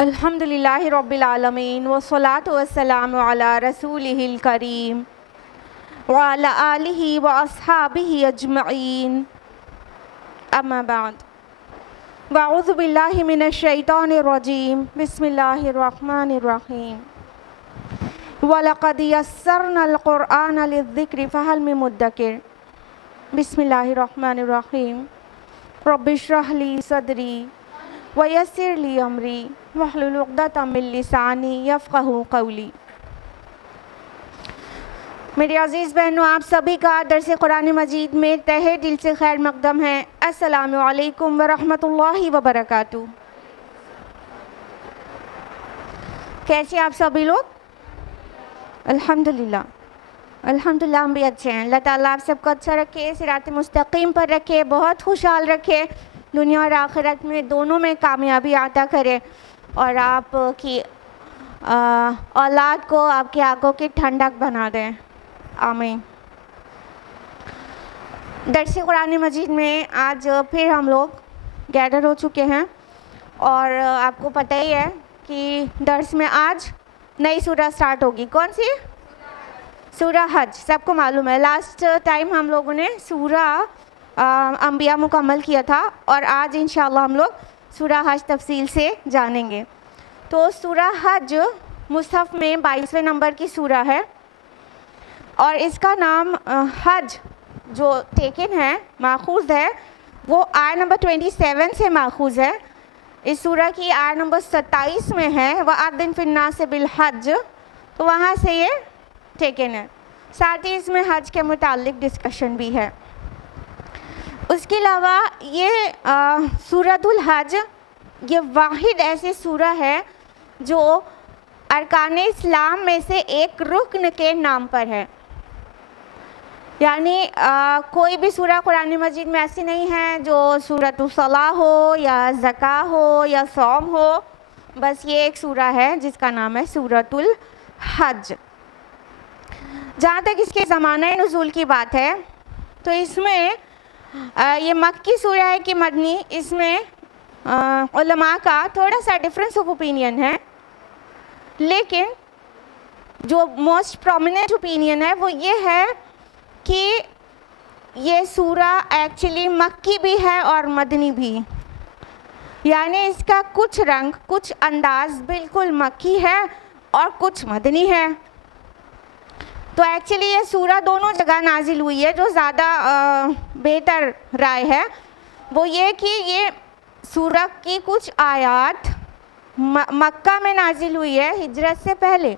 अल्हम्दुलिल्लाह रब्बिल आलमीन वस्सलातु वस्सलामु अला रसूलिहिल करीम व अला आलिहि व अस्हाबिहि अजमईन अम्मा बाद वअऊज़ु बिल्लाहि मिनश शैतानिर रजीम बिस्मिल्लाहिर रहमानिर रहीम वलक़द यस्सरनल क़ुरआन लिज़्ज़िक्रि फ़हल मिन मुद्दकिर बिस्मिल्लाहिर रहमानिर रहीम रब्बिश्रह ली सदरी वयस्सिर ली अमरी वहलुल उक़दतम मिन लिसानी यफ़क़हू क़ौली। मेरे अज़ीज़ बहनों, आप सभी का दर्स कुरान मजीद में तहे दिल से खैर मक़दम है। अस्सलामु अलैकुम व रहमतुल्लाहि व बरकातुहू। कैसे आप सभी लोग? अल्हम्दुलिल्लाह अल्हम्दुलिल्लाह, हम भी अच्छे हैं। अल्लाह ताला आप सबको अच्छा रखे, सिरात मुस्तकीम पर रखे, बहुत खुशहाल रखे, दुनिया और आखिरत में दोनों में कामयाबी अता करे और आपकी औलाद को आपकी आंखों की ठंडक बना दें। आमीन। दर्स कुरान मजीद में आज फिर हम लोग गैदर हो चुके हैं और आपको पता ही है कि दर्स में आज नई सूरह स्टार्ट होगी। कौन सी? सूरह हज। सबको मालूम है, लास्ट टाइम हम लोगों ने सूरह अंबिया मुकम्मल किया था और आज इंशाअल्लाह हम लोग सूरह हज तफसील से जानेंगे। तो सूरह हज मुसहफ़ में 22वें नंबर की सूरह है और इसका नाम हज जो टेकन है, माखूज़ है, वो आय नंबर 27 से माखूज़ है। इस सूरह की आय नंबर 27 में है वअज़्ज़िन फ़िन्नास बिल हज, तो वहाँ से ये टेकन है। साथ ही इसमें हज के मुतालिक डिस्कशन भी है। उसके अलावा ये सूरतुल हज ये वाहिद ऐसी सूरह है जो अरकान इस्लाम में से एक रुकन के नाम पर है। यानी कोई भी सूरह कुरान मजीद में ऐसी नहीं है जो सूरतुल सलाह हो या ज़का हो या सौम हो, बस ये एक सूरह है जिसका नाम है सूरतुल हज। जहाँ तक इसके ज़माना नुज़ूल की बात है तो इसमें ये मक्की सूरह है कि मदनी, इसमें उलमा का थोड़ा सा डिफरेंस ऑफ ओपिनियन है, लेकिन जो मोस्ट प्रोमिनेंट ओपिनियन है वो ये है कि ये सूरह एक्चुअली मक्की भी है और मदनी भी, यानी इसका कुछ रंग कुछ अंदाज बिल्कुल मक्की है और कुछ मदनी है। तो एक्चुअली ये सूरह दोनों जगह नाजिल हुई है। जो ज़्यादा बेहतर राय है वो ये कि ये सूरह की कुछ आयात मक्का में नाजिल हुई है हिजरत से पहले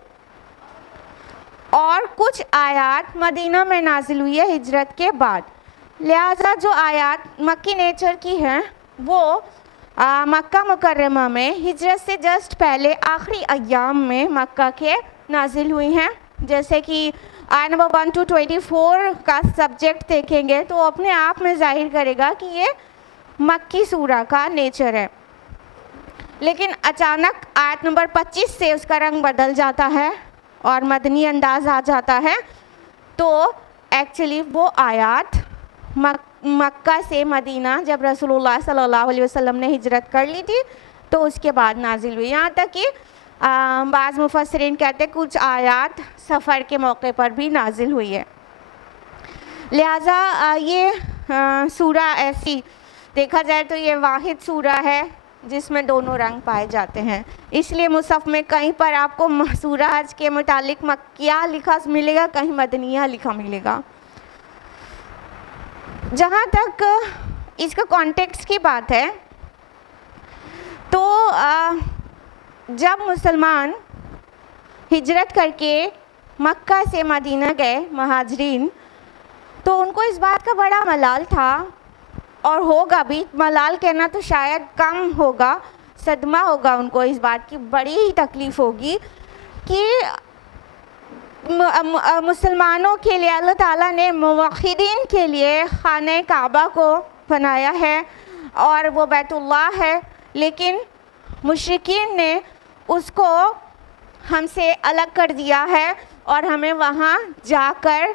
और कुछ आयात मदीना में नाजिल हुई है हिजरत के बाद। लिहाजा जो आयात मक्की नेचर की हैं वो मक्का मुकर्रमा में हिजरत से जस्ट पहले आखिरी अय्याम में मक्का के नाजिल हुई हैं। जैसे कि आय नंबर 1 to 24 का सब्जेक्ट देखेंगे तो अपने आप में जाहिर करेगा कि ये मक्की सूरह का नेचर है, लेकिन अचानक आयत नंबर 25 से उसका रंग बदल जाता है और मदनी अंदाज आ जाता है। तो एक्चुअली वो आयत मक्का से मदीना जब रसूलुल्लाह सल्लल्लाहु अलैहि वसल्लम ने हिजरत कर ली थी तो उसके बाद नाजिल हुई। यहाँ तक कि बाज़ मुफस्सिरीन कहते हैं कुछ आयात सफ़र के मौके पर भी नाजिल हुई है। लिहाजा ये सूरह ऐसी देखा जाए तो ये वाहिद सूरह है जिसमें दोनों रंग पाए जाते हैं। इसलिए मुसहफ़ में कहीं पर आपको सूरह हज के मुतालिक मक्किया लिखा मिलेगा, कहीं मदनिया लिखा मिलेगा। जहाँ तक इसका कॉन्टेक्स्ट की बात है तो जब मुसलमान हिजरत करके मक्का से मदीना गए महाजरीन, तो उनको इस बात का बड़ा मलाल था, और होगा भी, मलाल कहना तो शायद कम होगा, सदमा होगा उनको, इस बात की बड़ी ही तकलीफ़ होगी कि मुसलमानों के लिए अल्लाह ताला ने मुवक्हिदीन के लिए खाने काबा को बनाया है और वो बैतुल्लाह है, लेकिन मुशरिकीन ने उसको हमसे अलग कर दिया है और हमें वहाँ जाकर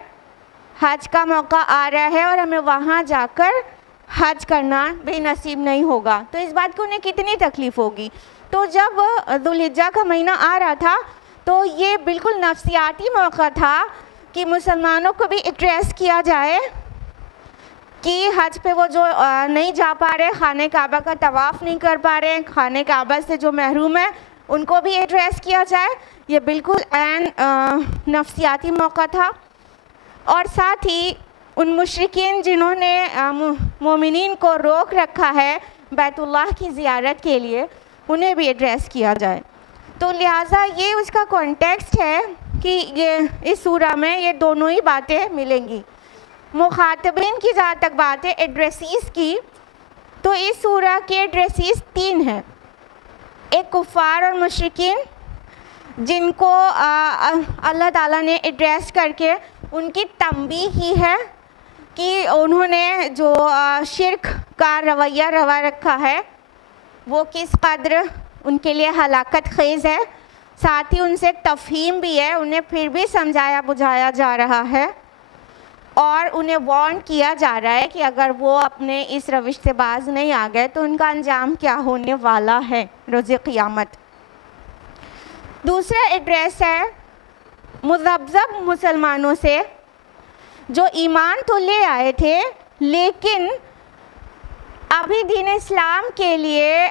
हज का मौका आ रहा है और हमें वहाँ जाकर हज करना बेनसीब नहीं होगा। तो इस बात को उन्हें कितनी तकलीफ़ होगी। तो जब दुल्हिज्जा का महीना आ रहा था तो ये बिल्कुल नफ्सियाती मौका था कि मुसलमानों को भी एड्रेस किया जाए कि हज पे वो जो नहीं जा पा रहे, खाने काबा का तवाफ़ नहीं कर पा रहे, खाने काबा से जो महरूम है उनको भी एड्रेस किया जाए। ये बिल्कुल ऐन नफ्सियाती मौका था। और साथ ही उन मुशरिकीन जिन्होंने मोमिनीन को रोक रखा है बैतुल्लाह की ज़ियारत के लिए, उन्हें भी एड्रेस किया जाए। तो लिहाजा ये उसका कॉन्टेक्स्ट है कि ये इस सूरा में ये दोनों ही बातें मिलेंगी। मुखातबीन की जहाँ तक बात है एड्रेसीज़ की, तो इस सूरा के एड्रेसीज़ 3 हैं। एक कुफ़ार और मुशरिकीन जिनको अल्लाह ताला ने एड्रेस करके उनकी तंबीह की है कि उन्होंने जो शिर्क का रवैया रवा रखा है वो किस कदर उनके लिए हलाकत खेज़ है। साथ ही उनसे तफ़हीम भी है, उन्हें फिर भी समझाया बुझाया जा रहा है और उन्हें वार्न किया जा रहा है कि अगर वो अपने इस रविश से बाज नहीं आ गए तो उनका अंजाम क्या होने वाला है रोज़े क़ियामत। दूसरा एड्रेस है मुज़ब्ज़ब मुसलमानों से जो ईमान तो ले आए थे लेकिन अभी दीन इस्लाम के लिए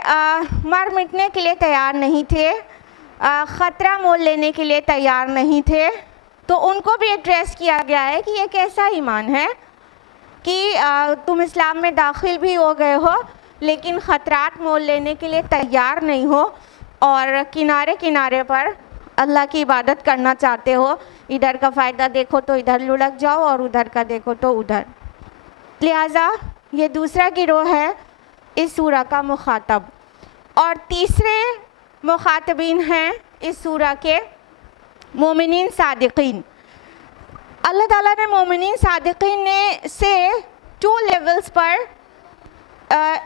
मर मिटने के लिए तैयार नहीं थे, ख़तरा मोल लेने के लिए तैयार नहीं थे। तो उनको भी एड्रेस किया गया है कि ये कैसा ईमान है कि तुम इस्लाम में दाखिल भी हो गए हो लेकिन ख़तरात मोल लेने के लिए तैयार नहीं हो और किनारे किनारे पर अल्लाह की इबादत करना चाहते हो। इधर का फ़ायदा देखो तो इधर लुढ़क जाओ और उधर का देखो तो उधर। लिहाजा ये दूसरा गिरोह है इस सूरा का मुखातब। और तीसरे मुखातबीन हैं इस सूरा के मोमिनीन सादिकीन। अल्लाह ताला ने मोमिनीन सादिकीन ने से 2 लेवल्स पर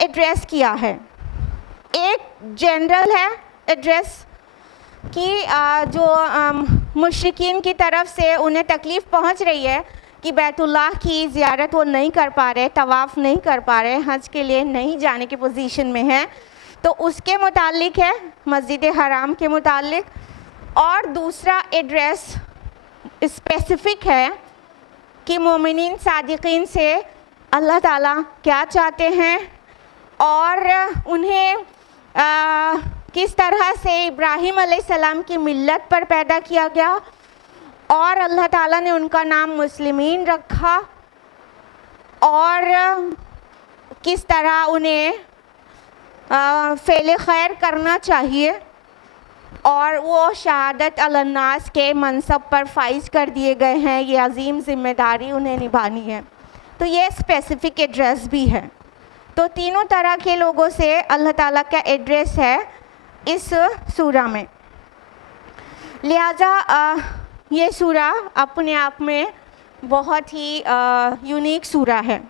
एड्रेस किया है। एक जनरल है एड्रेस कि जो मुशरिकीन की तरफ से उन्हें तकलीफ़ पहुंच रही है कि बैतुल्लाह की ज़ियारत वो नहीं कर पा रहे, तवाफ़ नहीं कर पा रहे, हज के लिए नहीं जाने की पोजीशन में है, तो उसके मुतालिक है, मस्जिद हराम के मुतालिक। और दूसरा एड्रेस स्पेसिफ़िक है कि मोमिनीन सादिकीन से अल्लाह ताला क्या चाहते हैं और उन्हें किस तरह से इब्राहीम अलैहिस्सलाम की मिल्लत पर पैदा किया गया और अल्लाह ताला ने उनका नाम मुस्लिमीन रखा और किस तरह उन्हें फ़ेल खैर करना चाहिए और वो शहादत अलन्नास के मनसब पर फाइज कर दिए गए हैं। ये अजीम ज़िम्मेदारी उन्हें निभानी है। तो ये स्पेसिफ़िक एड्रेस भी है। तो तीनों तरह के लोगों से अल्लाह ताला का एड्रेस है इस सूरा में। लिहाजा ये सूरा अपने आप में बहुत ही यूनिक सूरा है।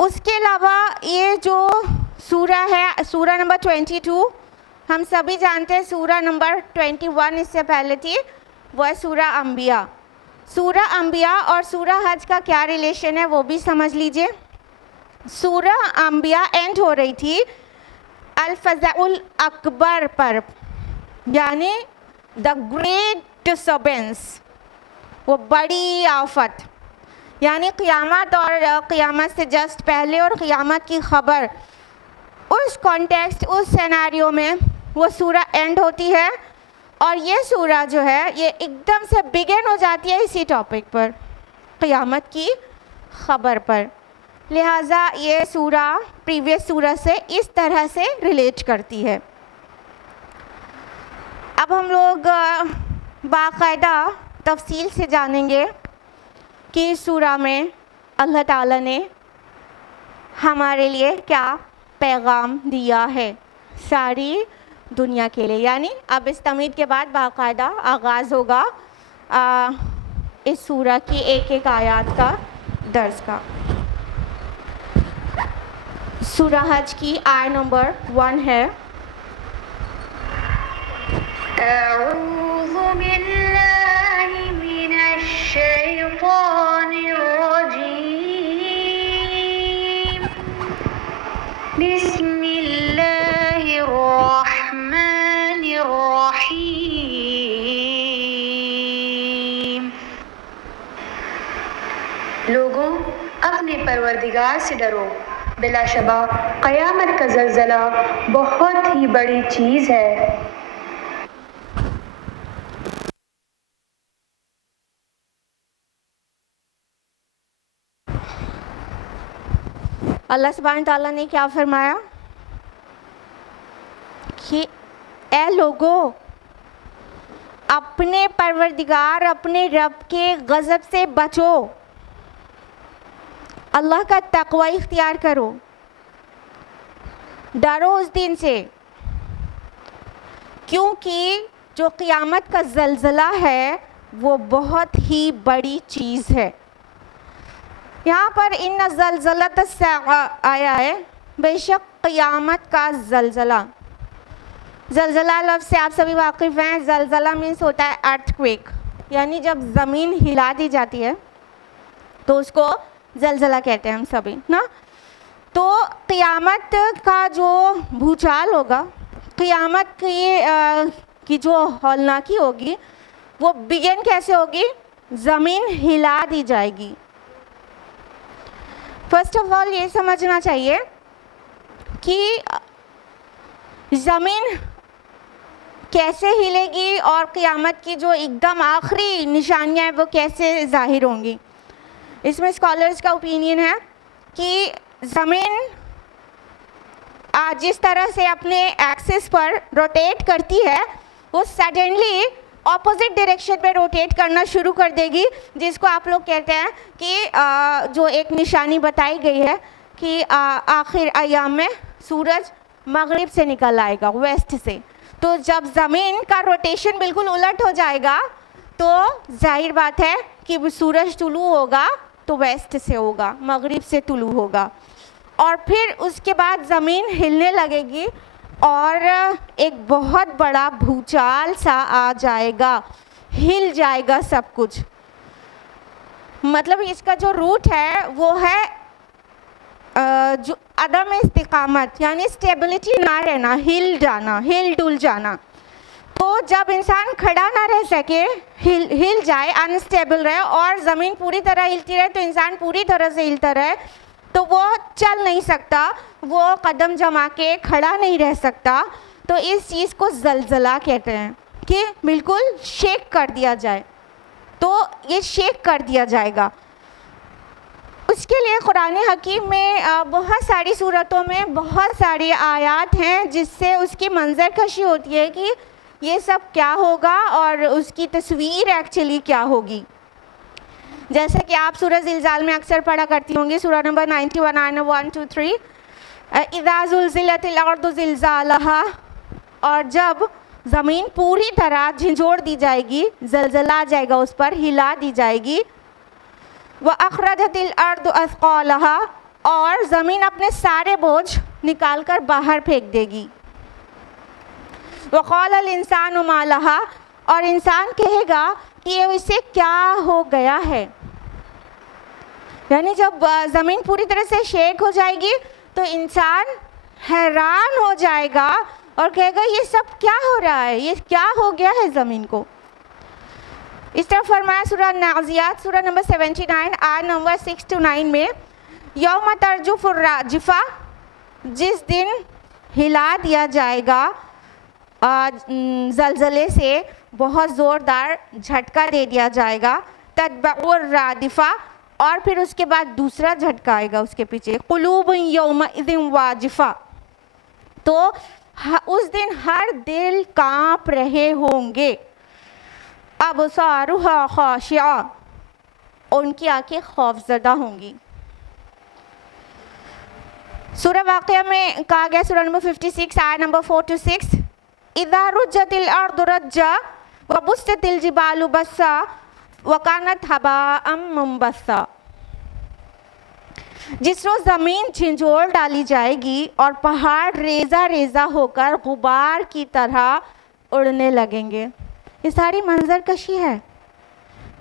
उसके अलावा ये जो सूरा है, सूरा नंबर 22, हम सभी जानते हैं सूरा नंबर 21 इससे पहले थी, वो है सूरा अंबिया। सूरा अंबिया और सूरा हज का क्या रिलेशन है वो भी समझ लीजिए। सूरा अंबिया एंड हो रही थी अल-फ़ज़अउल अकबर पर, यानी द ग्रेट डिस्टर्बेंस, वो बड़ी आफत, यानी क़ियामत और क़ियामत से जस्ट पहले और क़ियामत की ख़बर, उस कॉन्टेक्स्ट, उस सिनेरियो में वो सूरा एंड होती है। और ये सूरा जो है ये एकदम से बिगिन हो जाती है इसी टॉपिक पर, क़ियामत की ख़बर पर। लिहाजा ये सूरा प्रीवियस सूरा से इस तरह से रिलेट करती है। अब हम लोग बाकायदा तफसील से जानेंगे कि इस सूरा में अल्लाह ताला ने हमारे लिए क्या पैगाम दिया है सारी दुनिया के लिए। यानी अब इस तमीद के बाद बाकायदा आगाज़ होगा इस सूरा की एक एक आयत का दर्स का। सूरा हज की आयत नंबर 1 है। अऊज़ु बिल्लाहि मिनश शैतानिर रजीम। बिस्मिल्लाहिर रहमानिर रहीम। लोगों, अपने परवरदिगार से डरो, बिलाशबा क़यामत का ज़लज़ला बहुत ही बड़ी चीज़ है। अल्लाह सुब्हान ताला ने क्या फरमाया कि ए लोगों, अपने परवरदिगार अपने रब के गज़ब से बचो, अल्लाह का तक़वा इख्तियार करो, डरो उस दिन से, क्योंकि जो क़यामत का ज़लज़ला है वो बहुत ही बड़ी चीज़ है। यहाँ पर इन ज़लज़लत आया है, बेशक क़यामत का ज़लज़ला। ज़लज़ला लफ्ज़ से आप सभी वाकिफ़ हैं। ज़लज़ला मीन्स होता है अर्थक्वेक, यानी जब ज़मीन हिला दी जाती है तो उसको ज़लज़ला कहते हैं हम सभी ना। तो क़यामत का जो भूचाल होगा, क़यामत की जो हौलनाकी होगी, वो बिगिन कैसे होगी? ज़मीन हिला दी जाएगी। फर्स्ट ऑफ ऑल ये समझना चाहिए कि ज़मीन कैसे हिलेगी और क़यामत की जो एकदम आखिरी निशानियाँ हैं वो कैसे ज़ाहिर होंगी। इसमें स्कॉलर्स का ओपिनियन है कि ज़मीन जिस तरह से अपने एक्सिस पर रोटेट करती है वो सडनली ऑपोजिट डायरेक्शन में रोटेट करना शुरू कर देगी, जिसको आप लोग कहते हैं कि जो एक निशानी बताई गई है कि आखिर अयाम में सूरज मगरिब से निकल आएगा, वेस्ट से। तो जब ज़मीन का रोटेशन बिल्कुल उलट हो जाएगा तो जाहिर बात है कि सूरज तुलू होगा तो वेस्ट से होगा, मगरिब से तुलू होगा, और फिर उसके बाद ज़मीन हिलने लगेगी और एक बहुत बड़ा भूचाल सा आ जाएगा, हिल जाएगा सब कुछ। मतलब इसका जो रूट है वो है जो अदम इस्तिकामत, यानी स्टेबिलिटी ना रहना, हिल जाना, हिल डुल जाना। तो जब इंसान खड़ा ना रह सके, हिल जाए, अनस्टेबल रहे और ज़मीन पूरी तरह हिलती रहे, तो इंसान पूरी तरह से हिलता रहे, तो वो चल नहीं सकता, वो कदम जमा के खड़ा नहीं रह सकता। तो इस चीज़ को ज़लज़ला कहते हैं कि बिल्कुल शेक कर दिया जाए। तो ये शेक कर दिया जाएगा। उसके लिए कुरान हकीम में बहुत सारी सूरतों में बहुत सारी आयत हैं जिससे उसकी मंजर कशी होती है कि ये सब क्या होगा और उसकी तस्वीर एक्चुअली क्या होगी। जैसे कि आप सूरह ज़िलज़ाल में अक्सर पढ़ा करती होंगी, सूरह नंबर 91 आयत 1 2 3, इज़ा ज़ुलज़िलतिल अर्दु ज़िलज़ालहा, और जब ज़मीन पूरी तरह झंझोड़ दी जाएगी, ज़लज़ला आ जाएगा, उस पर हिला दी जाएगी। व अखरजतिल अर्दु अस्क़ालहा, और ज़मीन अपने सारे बोझ निकाल कर बाहर फेंक देगी। व क़ालल इंसानु मा लहा, और इंसान कहेगा कि ये इससे क्या हो गया है। यानी जब ज़मीन पूरी तरह से शेक हो जाएगी तो इंसान हैरान हो जाएगा और कहेगा ये सब क्या हो रहा है, ये क्या हो गया है ज़मीन को। इस तरह फरमाया सूरह नाज़ियात सूरह नंबर 79 आयत नंबर 6 to 9 में, यौम तरजुफुर राजिफा, जिस दिन हिला दिया जाएगा ज़लज़ले से, बहुत ज़ोरदार झटका दे दिया जाएगा। तत्बउर रादिफा, और फिर उसके बाद दूसरा झटका आएगा उसके पीछे, कुलूब यौमइज़िन वाजिफा, तो उस दिन हर दिल कांप रहे होंगे। अबसारुहा खाशिआ, उनकी आंखें खौफजदा होंगी। सूरह वाक़िया में कहा गया, सूरह नंबर 56 आयत नंबर 4 to 6, इज़ा रुज्जतिल अर्दु रज्जा व बुस्सतिल जिबालु बस्सा व कानत हबाअम मुंबस्सा। जिस रोज़ ज़मीन झिंझोर डाली जाएगी और पहाड़ रेज़ा रेज़ा होकर गुबार की तरह उड़ने लगेंगे। ये सारी मंजर कशी है।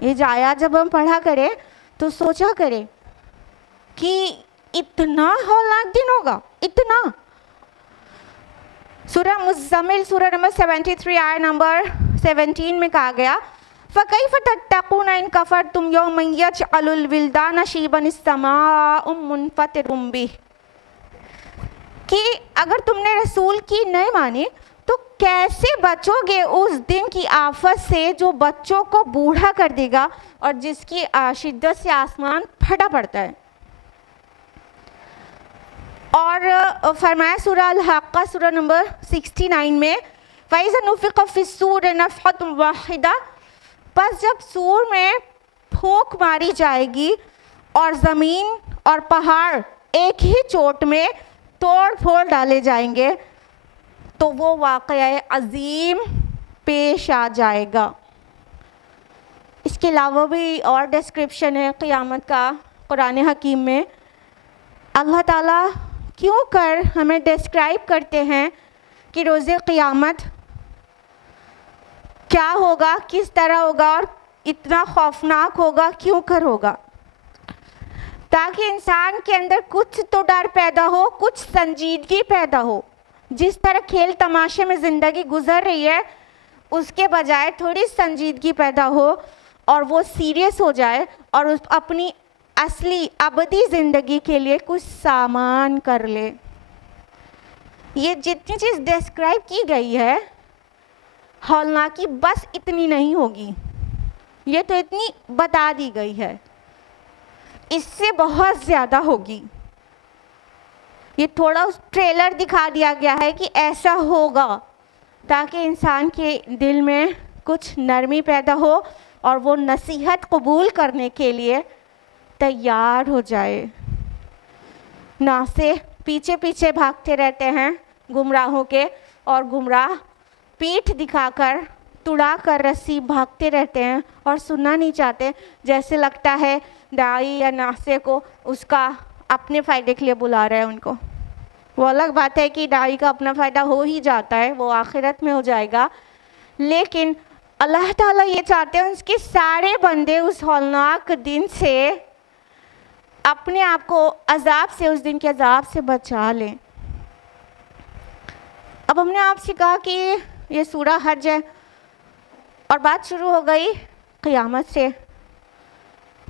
ये जो आया जब हम पढ़ा करें तो सोचा करें कि इतना हौलनाक दिन होगा, इतना। सूरह मुज़्ज़मिल सूरह नंबर 73 आयत नंबर 17 में कहा गया, फ़कैफ़ तत्तक़ून इन कफ़रतुम यौमन यजअलुल विल्दान शीबन इस्समाउ मुनफ़तिरुम बिह, कि अगर तुमने रसूल की नहीं मानी तो कैसे बचोगे उस दिन की आफत से जो बच्चों को बूढ़ा कर देगा और जिसकी शिद्दत से आसमान फटा पड़ता है। और फरमाया सूरह अल-हक़्क़ा सूरह नंबर 69 में, फ़इज़ा नुफ़िक़ फ़िस्सूर नफ़क़तुन वाहिदा, बस जब सूर में फूंक मारी जाएगी और ज़मीन और पहाड़ एक ही चोट में तोड़ फोड़ डाले जाएंगे तो वो वाक़या अज़ीम पेश आ जाएगा। इसके अलावा भी और डिस्क्रिप्शन है क़यामत का कुरान हकीम में। अल्लाह ताला क्यों कर हमें डिस्क्राइब करते हैं कि रोज़े क़यामत क्या होगा, किस तरह होगा और इतना खौफनाक होगा, क्यों कर होगा, ताकि इंसान के अंदर कुछ तो डर पैदा हो, कुछ संजीदगी पैदा हो। जिस तरह खेल तमाशे में ज़िंदगी गुजर रही है उसके बजाय थोड़ी संजीदगी पैदा हो और वो सीरियस हो जाए और उस अपनी असली अबदी ज़िंदगी के लिए कुछ सामान कर ले। ये जितनी चीज़ डिस्क्राइब की गई है हौलनाकी बस इतनी नहीं होगी, ये तो इतनी बता दी गई है, इससे बहुत ज़्यादा होगी। ये थोड़ा उस ट्रेलर दिखा दिया गया है कि ऐसा होगा ताकि इंसान के दिल में कुछ नरमी पैदा हो और वो नसीहत कबूल करने के लिए तैयार हो जाए। ना से पीछे पीछे भागते रहते हैं गुमराहों के और गुमराह पीठ दिखाकर तुड़ा कर रस्सी भागते रहते हैं और सुनना नहीं चाहते। जैसे लगता है दाई या नासे को उसका अपने फ़ायदे के लिए बुला रहा है उनको। वो अलग बात है कि दाई का अपना फ़ायदा हो ही जाता है, वो आखिरत में हो जाएगा, लेकिन अल्लाह ताला ये चाहते हैं उसके सारे बंदे उस हौलनाक दिन से अपने आप को अजाब से, उस दिन के अजाब से बचा लें। अब हमने आपसे कहा कि ये सूरा हज है और बात शुरू हो गई क़यामत से,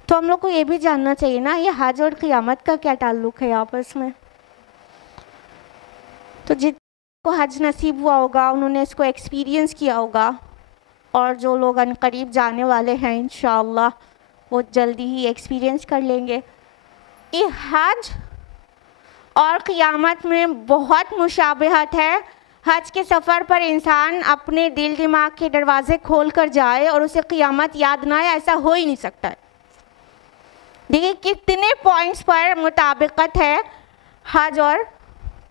तो हम लोग को ये भी जानना चाहिए ना ये हज और क़यामत का क्या ताल्लुक़ है आपस में। तो जिनको हज नसीब हुआ होगा उन्होंने इसको एक्सपीरियंस किया होगा और जो लोग अनकरीब जाने वाले हैं इंशाअल्लाह वो जल्दी ही एक्सपीरियंस कर लेंगे। ये हज और क़यामत में बहुत मुशाबहत है। हज के सफ़र पर इंसान अपने दिल दिमाग के दरवाज़े खोल कर जाए और उसे क़यामत याद ना आए, ऐसा हो ही नहीं सकता है। देखिए कितने पॉइंट्स पर मुताबिकत है हज और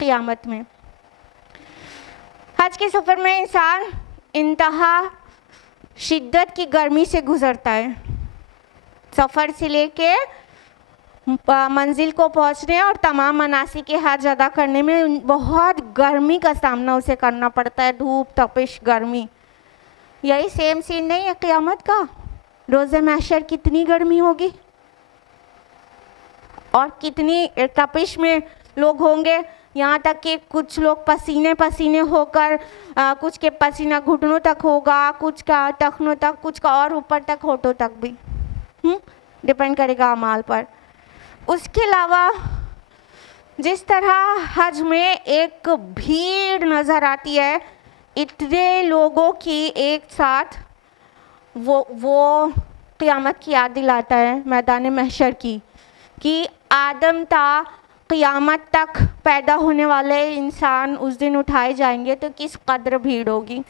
क़यामत में। हज के सफ़र में इंसान इंतहा शिद्दत की गर्मी से गुज़रता है। सफ़र से लेके मंजिल को पहुंचने और तमाम मनासिक के हज अदा करने में बहुत गर्मी का सामना उसे करना पड़ता है, धूप तपिश गर्मी। यही सेम सीन नहीं है क़यामत का। रोज़े महशर कितनी गर्मी होगी और कितनी तपिश में लोग होंगे, यहाँ तक कि कुछ लोग पसीने पसीने होकर कुछ के पसीना घुटनों तक होगा, कुछ का टखनों तक, कुछ का और ऊपर तक होठों तक भी, डिपेंड करेगा अमाल पर। उसके अलावा जिस तरह हज में एक भीड़ नज़र आती है, इतने लोगों की एक साथ, वो क़यामत की याद दिलाता है मैदान महशर की, कि आदम ता क़यामत तक पैदा होने वाले इंसान उस दिन उठाए जाएंगे तो किस कदर भीड़ होगी।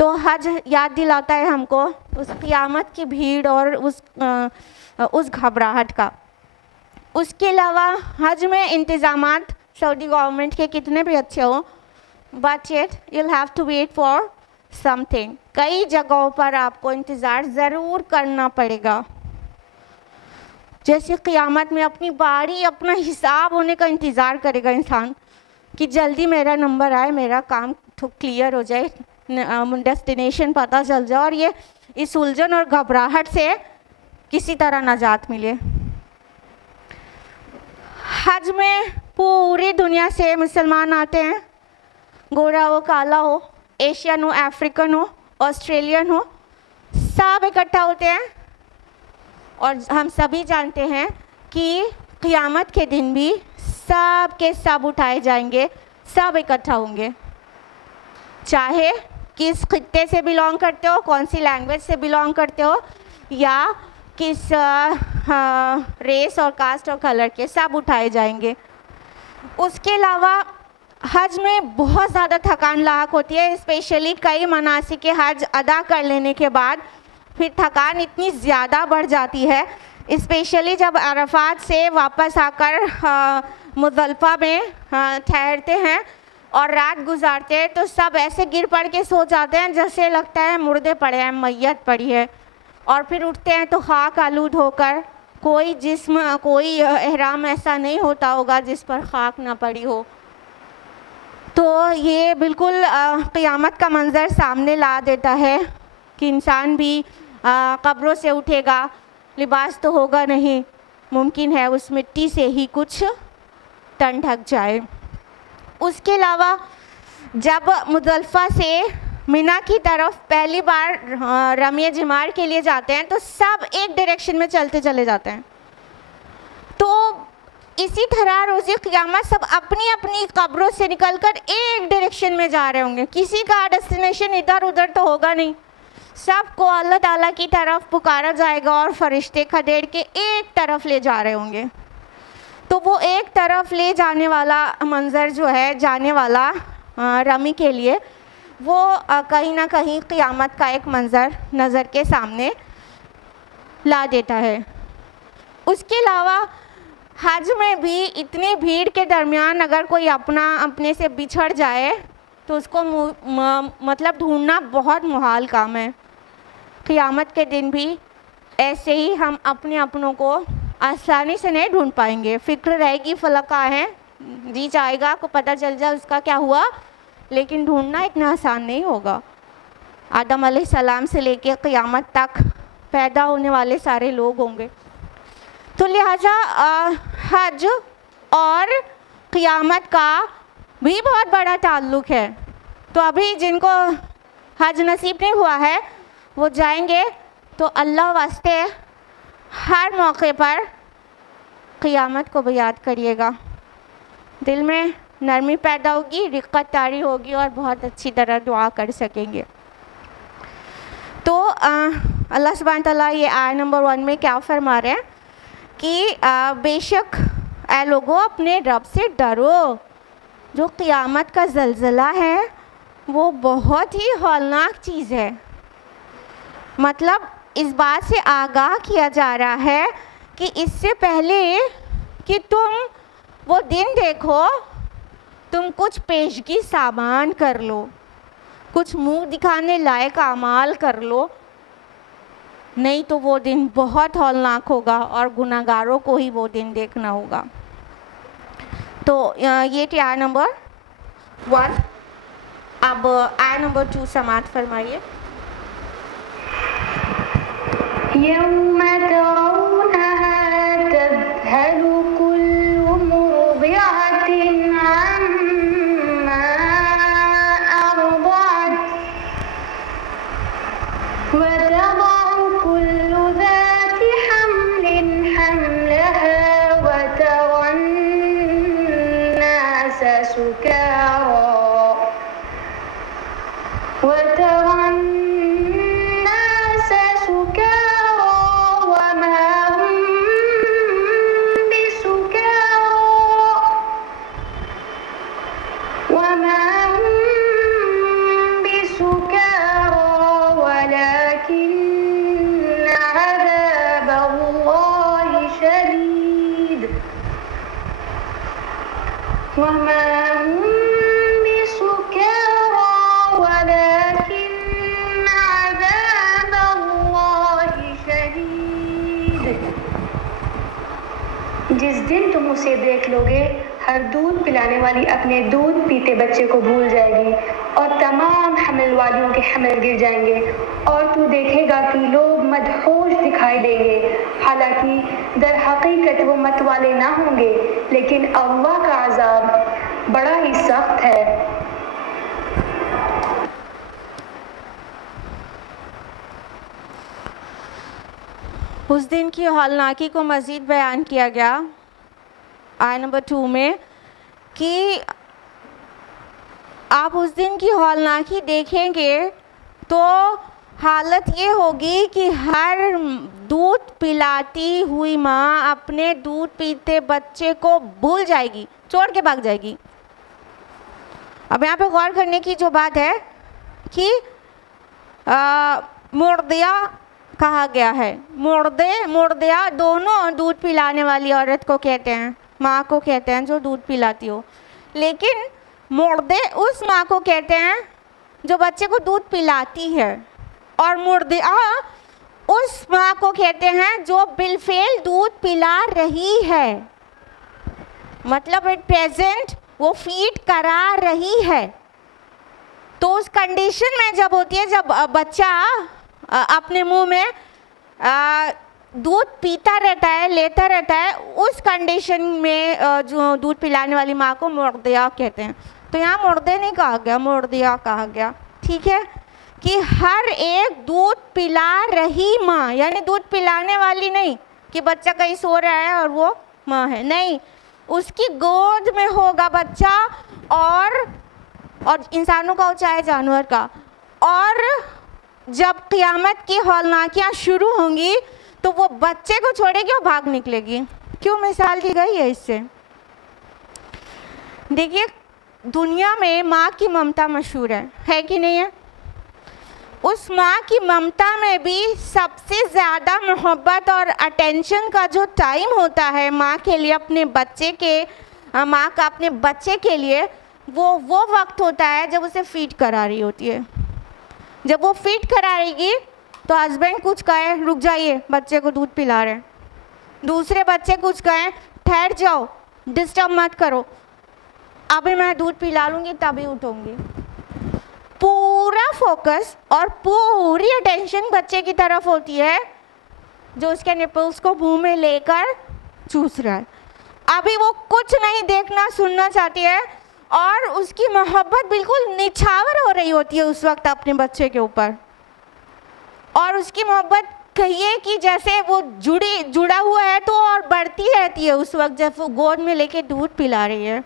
तो हज याद दिलाता है हमको उस क़ियामत की भीड़ और उस घबराहट का। उसके अलावा हज में इंतज़ामात सऊदी गवर्नमेंट के कितने भी अच्छे हो, but yet you'll have to wait for something। कई जगहों पर आपको इंतज़ार ज़रूर करना पड़ेगा। जैसे क़ियामत में अपनी बारी, अपना हिसाब होने का इंतज़ार करेगा इंसान कि जल्दी मेरा नंबर आए, मेरा काम क्लियर हो जाए, डेस्टिनेशन पता चल जाए और ये इस उलझन और घबराहट से किसी तरह नजात मिले। हज में पूरी दुनिया से मुसलमान आते हैं, गोरा हो, काला हो, एशियन हो, अफ्रीकन हो, ऑस्ट्रेलियन हो, सब इकट्ठा होते हैं। और हम सभी जानते हैं कि क़ियामत के दिन भी सब के सब उठाए जाएंगे, सब इकट्ठा होंगे, चाहे किस खित्ते से बिलोंग करते हो, कौन सी लैंग्वेज से बिलोंग करते हो, या किस रेस और कास्ट और कलर के, सब उठाए जाएंगे। उसके अलावा हज में बहुत ज़्यादा थकान लाक होती है, स्पेशली कई मनासिक के हज अदा कर लेने के बाद फिर थकान इतनी ज़्यादा बढ़ जाती है, स्पेशली जब अरफात से वापस आकर मुज़दलिफ़ा में ठहरते हैं और रात गुजारते हैं, तो सब ऐसे गिर पड़ के सो जाते हैं जैसे लगता है मुर्दे पड़े हैं, मैयत पड़ी है। और फिर उठते हैं तो खाक आलूद होकर, कोई जिस्म, कोई एहराम ऐसा नहीं होता होगा जिस पर खाक ना पड़ी हो। तो ये बिल्कुल क़ियामत का मंज़र सामने ला देता है कि इंसान भी कब्रों से उठेगा, लिबास तो होगा नहीं, मुमकिन है उस मिट्टी से ही कुछ तन ढक जाए। उसके अलावा जब मुज़दलिफ़ा से मिना की तरफ पहली बार रमी जिमार के लिए जाते हैं तो सब एक डायरेक्शन में चलते चले जाते हैं। तो इसी तरह रोज़े क़ियामत सब अपनी अपनी कब्रों से निकलकर एक डायरेक्शन में जा रहे होंगे, किसी का डेस्टिनेशन इधर उधर तो होगा नहीं, सबको अल्लाह ताला की तरफ पुकारा जाएगा और फरिश्ते खदेड़ के एक तरफ ले जा रहे होंगे। तो वो एक तरफ ले जाने वाला मंज़र जो है, जाने वाला रमी के लिए, वो कहीं ना कहीं क़ियामत का एक मंज़र नज़र के सामने ला देता है। उसके अलावा हज में भी इतनी भीड़ के दरमियान अगर कोई अपने से बिछड़ जाए तो उसको मतलब ढूंढना बहुत मुहाल काम है। क़ियामत के दिन भी ऐसे ही हम अपने अपनों को आसानी से नहीं ढूंढ पाएंगे। फ़िक्र रहेगी फला कहाँ है, जी चाहेगा को पता चल जाए उसका क्या हुआ, लेकिन ढूंढना इतना आसान नहीं होगा। आदम अलैहिस्सलाम से लेके क़ियामत तक पैदा होने वाले सारे लोग होंगे। तो लिहाजा हज और क़ियामत का भी बहुत बड़ा ताल्लुक़ है। तो अभी जिनको हज नसीब नहीं हुआ है वो जाएंगे तो अल्लाह वास्ते हर मौके पर क़ियामत को भी याद करिएगा, दिल में नरमी पैदा होगी, रिक़्क़त तारी होगी और बहुत अच्छी तरह दुआ कर सकेंगे। तो अल्लाह सुब्हान तआला ये आयत नंबर 1 में क्या फरमा रहे हैं कि बेशक ऐ लोगों अपने रब से डरो, जो क़ियामत का ज़लज़ला है वो बहुत ही हौलनाक चीज़ है। मतलब इस बात से आगाह किया जा रहा है कि इससे पहले कि तुम वो दिन देखो, तुम कुछ पेशगी सामान कर लो, कुछ मुंह दिखाने लायक अमाल कर लो, नहीं तो वो दिन बहुत हौलनाक होगा और गुनाहगारों को ही वो दिन देखना होगा। तो ये थी आयत नंबर 1। अब आयत नंबर 2 समाअत फरमाइए। यौम तरौनहा तज़हलु कुल्लु मुर्दिअतिन अम्मा अर्दअत व तज़अ कुल्लु ज़ाति हम्लिन हम्लहा व तरन नास सुकारा वमा हुम बिसुकारा वलाकिन्न अज़ाबल्लाहि शदीद। जिस दिन तुम उसे देख लोगे, हर दूध पिलाने वाली अपने दूध पीते बच्चे को भूल जाएगी और तमाम हमल वालियों के हमल गिर जाएंगे, और तू देखेगा कि लोग मदहोश दिखाई देंगे, हालांकि दर हकीकत वो मत वाले ना होंगे, लेकिन अल्लाह का अज़ाब बड़ा ही सख्त है। उस दिन की हौलनाकी को मज़ीद बयान किया गया आयत नंबर 2 में कि आप उस दिन की हौलनाकी देखेंगे तो हालत ये होगी कि हर दूध पिलाती हुई माँ अपने दूध पीते बच्चे को भूल जाएगी, छोड़ के भाग जाएगी। अब यहाँ पे गौर करने की जो बात है कि मुर्दिया कहा गया है। मुर्दिया दोनों दूध पिलाने वाली औरत को कहते हैं, माँ को कहते हैं जो दूध पिलाती हो, लेकिन मुर्दे उस माँ को कहते हैं जो बच्चे को दूध पिलाती है, और मुर्दिया उस माँ को कहते हैं जो बिलफेल दूध पिला रही है, मतलब एट प्रेजेंट वो फीड करा रही है। तो उस कंडीशन में जब होती है, जब बच्चा अपने मुंह में दूध पीता रहता है, लेता रहता है, उस कंडीशन में जो दूध पिलाने वाली माँ को मुर्दिया कहते हैं। तो यहाँ मुर्दे नहीं कहा गया, मुर्दिया कहा गया, ठीक है, कि हर एक दूध पिला रही माँ, यानी दूध पिलाने वाली नहीं कि बच्चा कहीं सो रहा है और वो माँ है, नहीं, उसकी गोद में होगा बच्चा, और इंसानों का हो चाहे जानवर का। और जब क़यामत की हौलनाकियाँ शुरू होंगी तो वो बच्चे को छोड़ेगी और भाग निकलेगी। क्यों मिसाल दी गई है इससे? देखिए, दुनिया में माँ की ममता मशहूर है कि नहीं है? उस माँ की ममता में भी सबसे ज़्यादा मोहब्बत और अटेंशन का जो टाइम होता है माँ के लिए, अपने बच्चे के, माँ का अपने बच्चे के लिए, वो वक्त होता है जब उसे फीड करा रही होती है। जब वो फीड कराएगी तो हस्बैंड कुछ कहे, रुक जाइए, बच्चे को दूध पिला रहे हैं, दूसरे बच्चे कुछ कहें, ठहर जाओ, डिस्टर्ब मत करो, अभी मैं दूध पिला लूँगी तभी उठूँगी। पूरा फोकस और पूरी अटेंशन बच्चे की तरफ होती है जो उसके निपल्स को मुंह में लेकर चूस रहा है। अभी वो कुछ नहीं देखना सुनना चाहती है, और उसकी मोहब्बत बिल्कुल निछावर हो रही होती है उस वक्त अपने बच्चे के ऊपर, और उसकी मोहब्बत कहिए कि जैसे वो जुड़ा हुआ है तो और बढ़ती रहती है उस वक्त जब वो गोद में लेके दूध पिला रही है।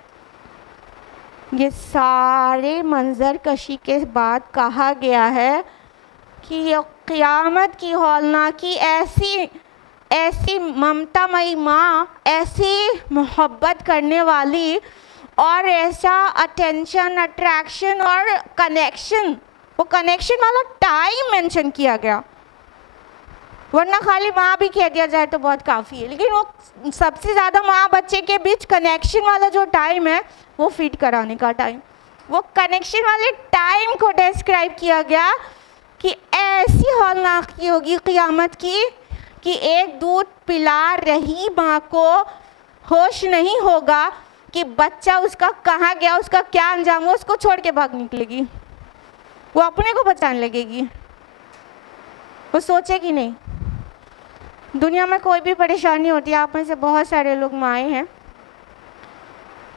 ये सारे मंजर कशी के बाद कहा गया है कि ये क़यामत की हौलनाकी ऐसी ममतामयी माँ, ऐसी मोहब्बत करने वाली, और ऐसा अटेंशन, अट्रैक्शन और कनेक्शन, वो कनेक्शन वाला टाइम मेंशन किया गया, वरना खाली माँ भी कह दिया जाए तो बहुत काफ़ी है, लेकिन वो सबसे ज़्यादा माँ बच्चे के बीच कनेक्शन वाला जो टाइम है वो फीड कराने का टाइम, वो कनेक्शन वाले टाइम को डिस्क्राइब किया गया कि ऐसी हौलनाकी होगी क़यामत की कि एक दूध पिला रही माँ को होश नहीं होगा कि बच्चा उसका कहाँ गया, उसका क्या अंजाम हुआ, उसको छोड़ के भाग निकलेगी, वो अपने को बचाने लगेगी, वो सोचेगी नहीं। दुनिया में कोई भी परेशानी होती है, आप में से बहुत सारे लोग माएँ हैं,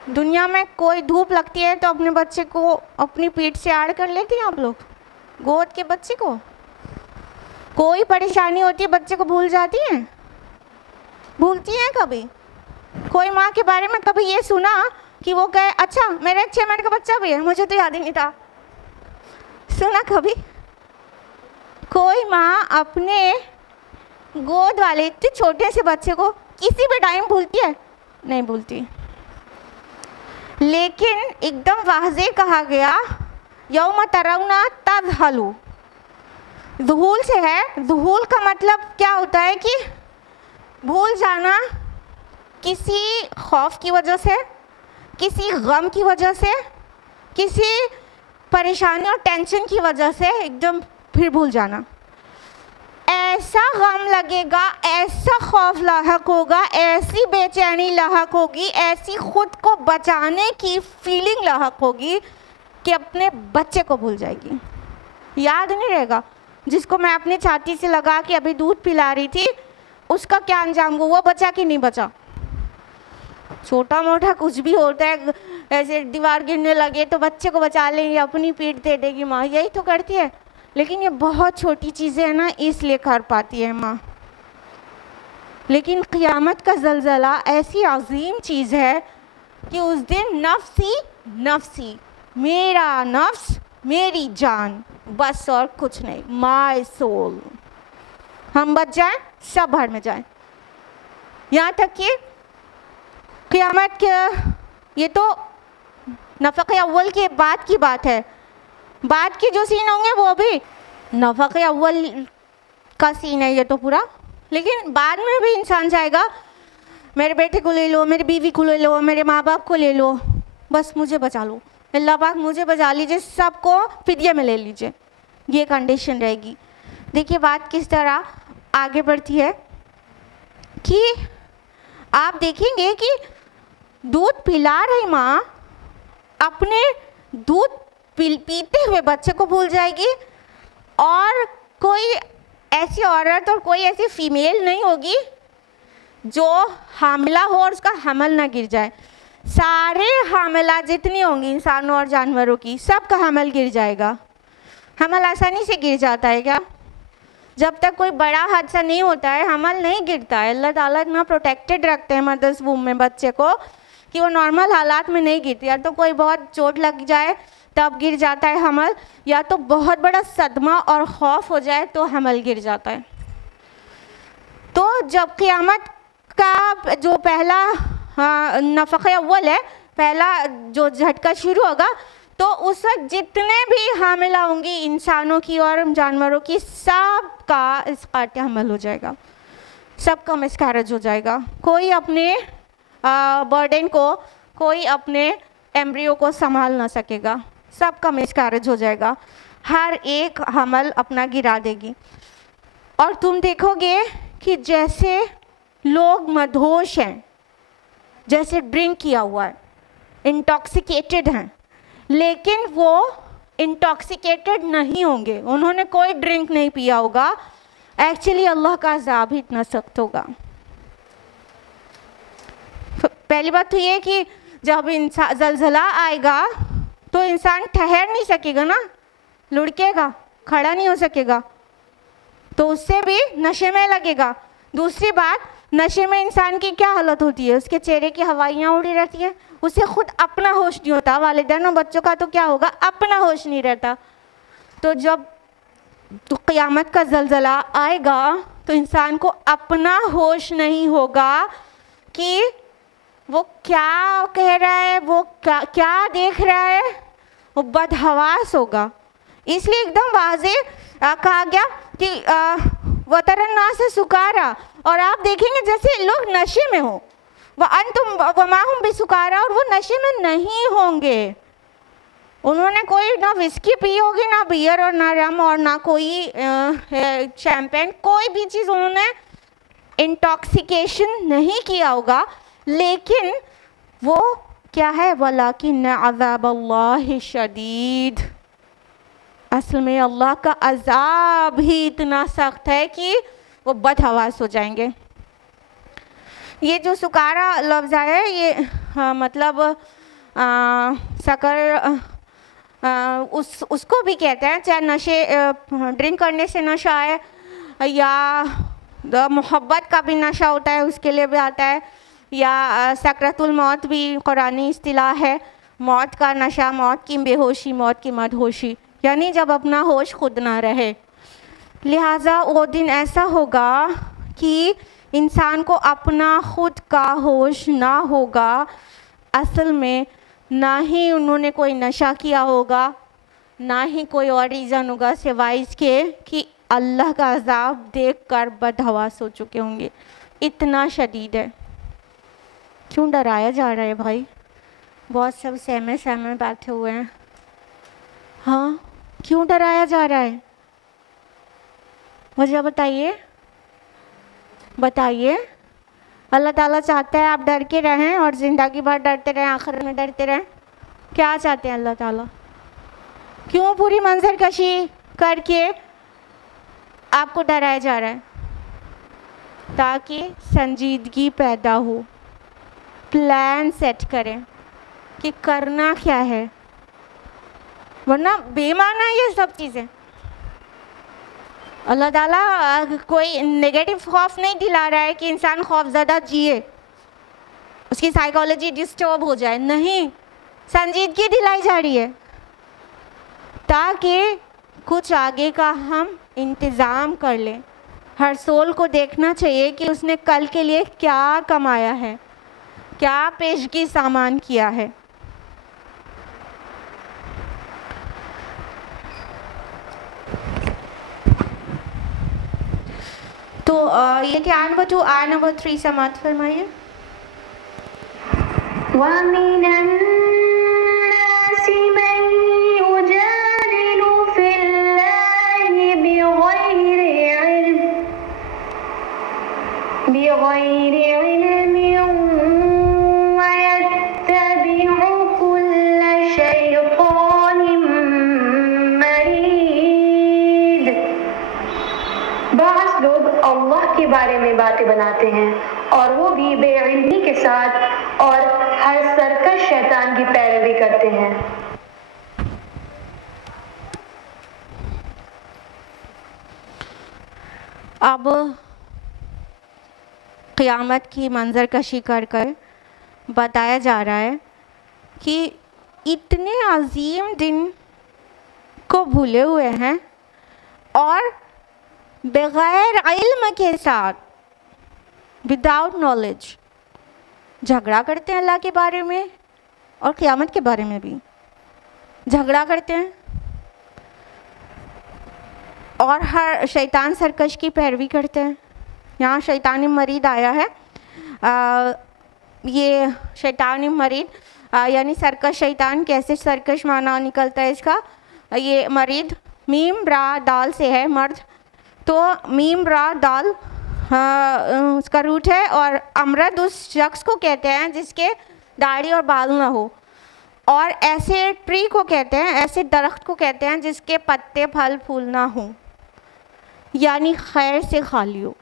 दुनिया में कोई धूप लगती है तो अपने बच्चे को अपनी पीठ से आड़ कर लेते हैं आप लोग, गोद के बच्चे को। कोई परेशानी होती है बच्चे को भूल जाती हैं, भूलती हैं कभी? कोई माँ के बारे में कभी ये सुना कि वो कहे, अच्छा मेरा 6 महीने का बच्चा भी है, मुझे तो याद ही नहीं था? सुना कभी? कोई माँ अपने गोद वाले इतने छोटे से बच्चे को किसी भी टाइम भूलती है? नहीं भूलती। लेकिन एकदम वाज़ेह कहा गया, यौम तरौना तज़हलु, ज़ुहूल से है। ज़ुहूल का मतलब क्या होता है कि भूल जाना किसी खौफ की वजह से, किसी गम की वजह से, किसी परेशानी और टेंशन की वजह से एकदम फिर भूल जाना। ऐसा गम लगेगा, ऐसा खौफ लाहक होगा, ऐसी बेचैनी लाहक होगी, ऐसी खुद को बचाने की फीलिंग लाहक होगी कि अपने बच्चे को भूल जाएगी, याद नहीं रहेगा। जिसको मैं अपनी छाती से लगा के अभी दूध पिला रही थी, उसका क्या अंजाम हुआ, वो बचा कि नहीं बचा। छोटा मोटा कुछ भी होता है, ऐसे दीवार गिरने लगे तो बच्चे को बचा लेंगे, अपनी पीठ दे देगी माँ, यही तो करती है। लेकिन ये बहुत छोटी चीज़ें हैं ना, इसलिए कर पाती है माँ। लेकिन क़यामत का ज़लज़ला ऐसी अजीम चीज़ है कि उस दिन नफ्सी नफ्सी, मेरा नफ्स, मेरी जान, बस और कुछ नहीं, माय सोल। हम बच जाएं, सब बाहर में जाएं। यहाँ तक कि क़यामत के, ये तो नफ़क़े अव्वल के बाद की बात है, बाद के जो सीन होंगे वो भी नफ़क़े अव्वल का सीन है ये तो पूरा। लेकिन बाद में भी इंसान जाएगा, मेरे बेटे को ले लो, मेरी बीवी को ले लो, मेरे माँ बाप को ले लो, बस मुझे बचा लो, अल्लाह पाक मुझे बचा लीजिए, सबको फिदिये में ले लीजिए, ये कंडीशन रहेगी। देखिए बात किस तरह आगे बढ़ती है कि आप देखेंगे कि दूध पिला रही माँ अपने दूध पीते हुए बच्चे को भूल जाएगी, और कोई ऐसी औरत और कोई ऐसी फीमेल नहीं होगी जो हामिला हो और उसका हमल ना गिर जाए। सारे हामिला जितनी होंगी इंसानों और जानवरों की, सबका हमल गिर जाएगा। हमल आसानी से गिर जाता है क्या? जब तक कोई बड़ा हादसा नहीं होता है हमल नहीं गिरता है। अल्लाह ताला इतना प्रोटेक्टेड रखते हैं मदर्स वूम में बच्चे को कि वो नॉर्मल हालात में नहीं गिरती। या तो कोई बहुत चोट लग जाए तब गिर जाता है हमल, या तो बहुत बड़ा सदमा और खौफ हो जाए तो हमल गिर जाता है। तो जब क़यामत का जो पहला नफ़क़े अव्वल है, पहला जो झटका शुरू होगा, तो उस वक्त जितने भी हामिला होंगी इंसानों की और जानवरों की, सब का इसकात हमल हो जाएगा, सबका मिसकैरेज हो जाएगा। कोई अपने बर्डन को, कोई अपने एम्ब्रियो को संभाल ना सकेगा, सबका मिसकैरेज हो जाएगा। हर एक हमल अपना गिरा देगी। और तुम देखोगे कि जैसे लोग मदहोश हैं, जैसे ड्रिंक किया हुआ है, इंटॉक्सिकेटेड हैं, लेकिन वो इंटॉक्सिकेटेड नहीं होंगे, उन्होंने कोई ड्रिंक नहीं पिया होगा। एक्चुअली अल्लाह का अज़ाब ही इतना सख्त होगा। पहली बात तो ये कि जब इंसान ज़लज़ला आएगा तो इंसान ठहर नहीं सकेगा ना, लुढ़केगा, खड़ा नहीं हो सकेगा, तो उससे भी नशे में लगेगा। दूसरी बात, नशे में इंसान की क्या हालत होती है, उसके चेहरे की हवाइयाँ उड़ी रहती हैं, उसे खुद अपना होश नहीं होता। वालिदैन और बच्चों का तो क्या होगा, अपना होश नहीं रहता। तो जब तो क़यामत का ज़लज़ला आएगा तो इंसान को अपना होश नहीं होगा कि वो क्या कह रहा है, वो क्या देख रहा है, वो बदहवास होगा। इसलिए एकदम वाज़े कहा गया कि वतरन्ना से सुकारा, और आप देखेंगे जैसे लोग नशे में हो, वह अंतुम वमाहुम बिसुकारा, और वो नशे में नहीं होंगे। उन्होंने कोई ना विस्की पी होगी, ना बियर और ना रम और ना कोई शैम्पेन, कोई भी चीज़ उन्होंने इंटॉक्सिकेशन नहीं किया होगा, लेकिन वो क्या है, वलाकिन अज़ाबल्लाहि शदीद, असल में अल्लाह का अज़ाब ही इतना सख्त है कि वो बदहवास हो जाएंगे। ये जो सुकारा लफ्ज़ है, ये मतलब शक्कर उसको भी कहते हैं, चाहे नशे ड्रिंक करने से नशा है या मोहब्बत का भी नशा होता है उसके लिए भी आता है, या सकरतुल मौत भी कुरानी इस्तिलाह है, मौत का नशा, मौत की बेहोशी, मौत की मदहोशी, यानी जब अपना होश खुद ना रहे। लिहाजा वो दिन ऐसा होगा कि इंसान को अपना खुद का होश ना होगा। असल में ना ही उन्होंने कोई नशा किया होगा, ना ही कोई और रीज़न होगा सिवाय इसके कि अल्लाह का अज़ाब देखकर बदहवास हो चुके होंगे। इतना शदीद है। क्यों डराया जा रहा है भाई? बहुत सब सहमे सहमे बैठे हुए हैं। हाँ, क्यों डराया जा रहा है? वजह बताइए, बताइए। अल्लाह ताला चाहता है आप डर के रहें और ज़िंदगी भर डरते रहें, आखिर में डरते रहें। क्या चाहते हैं अल्लाह ताला? क्यों पूरी मंजर कशी करके आपको डराया जा रहा है? ताकि संजीदगी पैदा हो, प्लान सेट करें कि करना क्या है, वरना बेमाना है ये सब चीज़ें। अल्लाह ताला कोई नेगेटिव खौफ नहीं दिला रहा है कि इंसान खौफज़दा जिए, उसकी साइकोलॉजी डिस्टर्ब हो जाए, नहीं, संजीदगी दिलाई जा रही है ताकि कुछ आगे का हम इंतज़ाम कर लें। हर सोल को देखना चाहिए कि उसने कल के लिए क्या कमाया है, क्या पेशगी सामान किया है। तो ये थे आय नंबर 3 समाप्त फरमाइए। अल्लाह के बारे में बातें बनाते हैं और वो भी बेइल्मी के साथ और हर सरकश शैतान की पैरवी करते हैं। अब क़यामत की मंजर कशी कर कर बताया जा रहा है कि इतने अजीम दिन को भूले हुए हैं और बग़ैर इल्म के साथ, विदाउट नॉलेज, झगड़ा करते हैं अल्लाह के बारे में और क़यामत के बारे में भी झगड़ा करते हैं और हर शैतान सरकश की पैरवी करते हैं। यहाँ शैतानी मरीद आया है, ये शैतानी मरीद यानी सरकश शैतान, कैसे सरकश माना निकलता है इसका, ये मरीद मीम रा दाल से है, मर्द, तो मीम रा दाल उसका रूट है और अमरद उस शख्स को कहते हैं जिसके दाढ़ी और बाल ना हो, और ऐसे ट्री को कहते हैं, ऐसे दरख्त को कहते हैं जिसके पत्ते फल फूल ना हो, यानी खैर से खाली हो।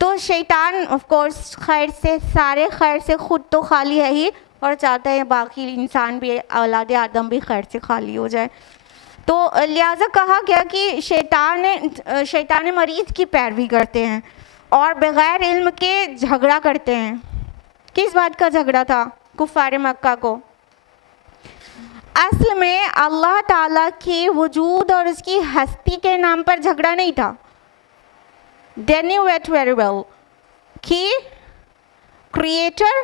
तो शैतान ऑफ कोर्स खैर से, सारे खैर से खुद तो खाली है ही और चाहता है बाकी इंसान भी, औलाद आदम भी खैर से खाली हो जाए। तो लिहाजा कहा गया कि शैतान मरीद की पैरवी करते हैं और बग़ैर इल्म के झगड़ा करते हैं। किस बात का झगड़ा था कुफ़ार मक्का को? असल में अल्लाह ताला के वजूद और उसकी हस्ती के नाम पर झगड़ा नहीं था। They knew it very well कि Creator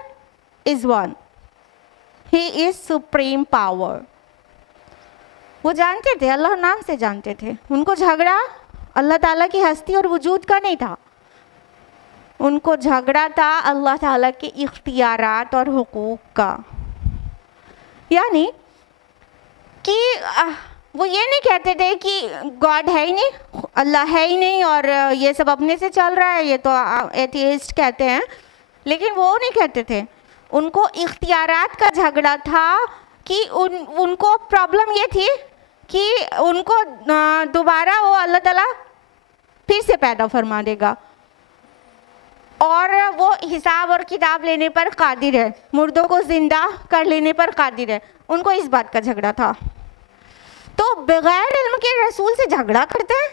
is one, He is supreme power। वो जानते थे, अल्लाह नाम से जानते थे। उनको झगड़ा अल्लाह ताला की हस्ती और वजूद का नहीं था, उनको झगड़ा था अल्लाह ताला के इख्तियारात और हुकूक का। यानी कि वो ये नहीं कहते थे कि गॉड है ही नहीं, अल्लाह है ही नहीं और ये सब अपने से चल रहा है, ये तो एथियस्ट कहते हैं, लेकिन वो नहीं कहते थे। उनको इख्तियारात का झगड़ा था कि उनको प्रॉब्लम ये थी कि उनको दोबारा वो अल्लाह ताला फिर से पैदा फरमा देगा और वो हिसाब और किताब लेने पर कादिर है, मुर्दों को ज़िंदा कर लेने पर कादिर है। उनको इस बात का झगड़ा था। तो बग़ैर इल्म के रसूल से झगड़ा करते हैं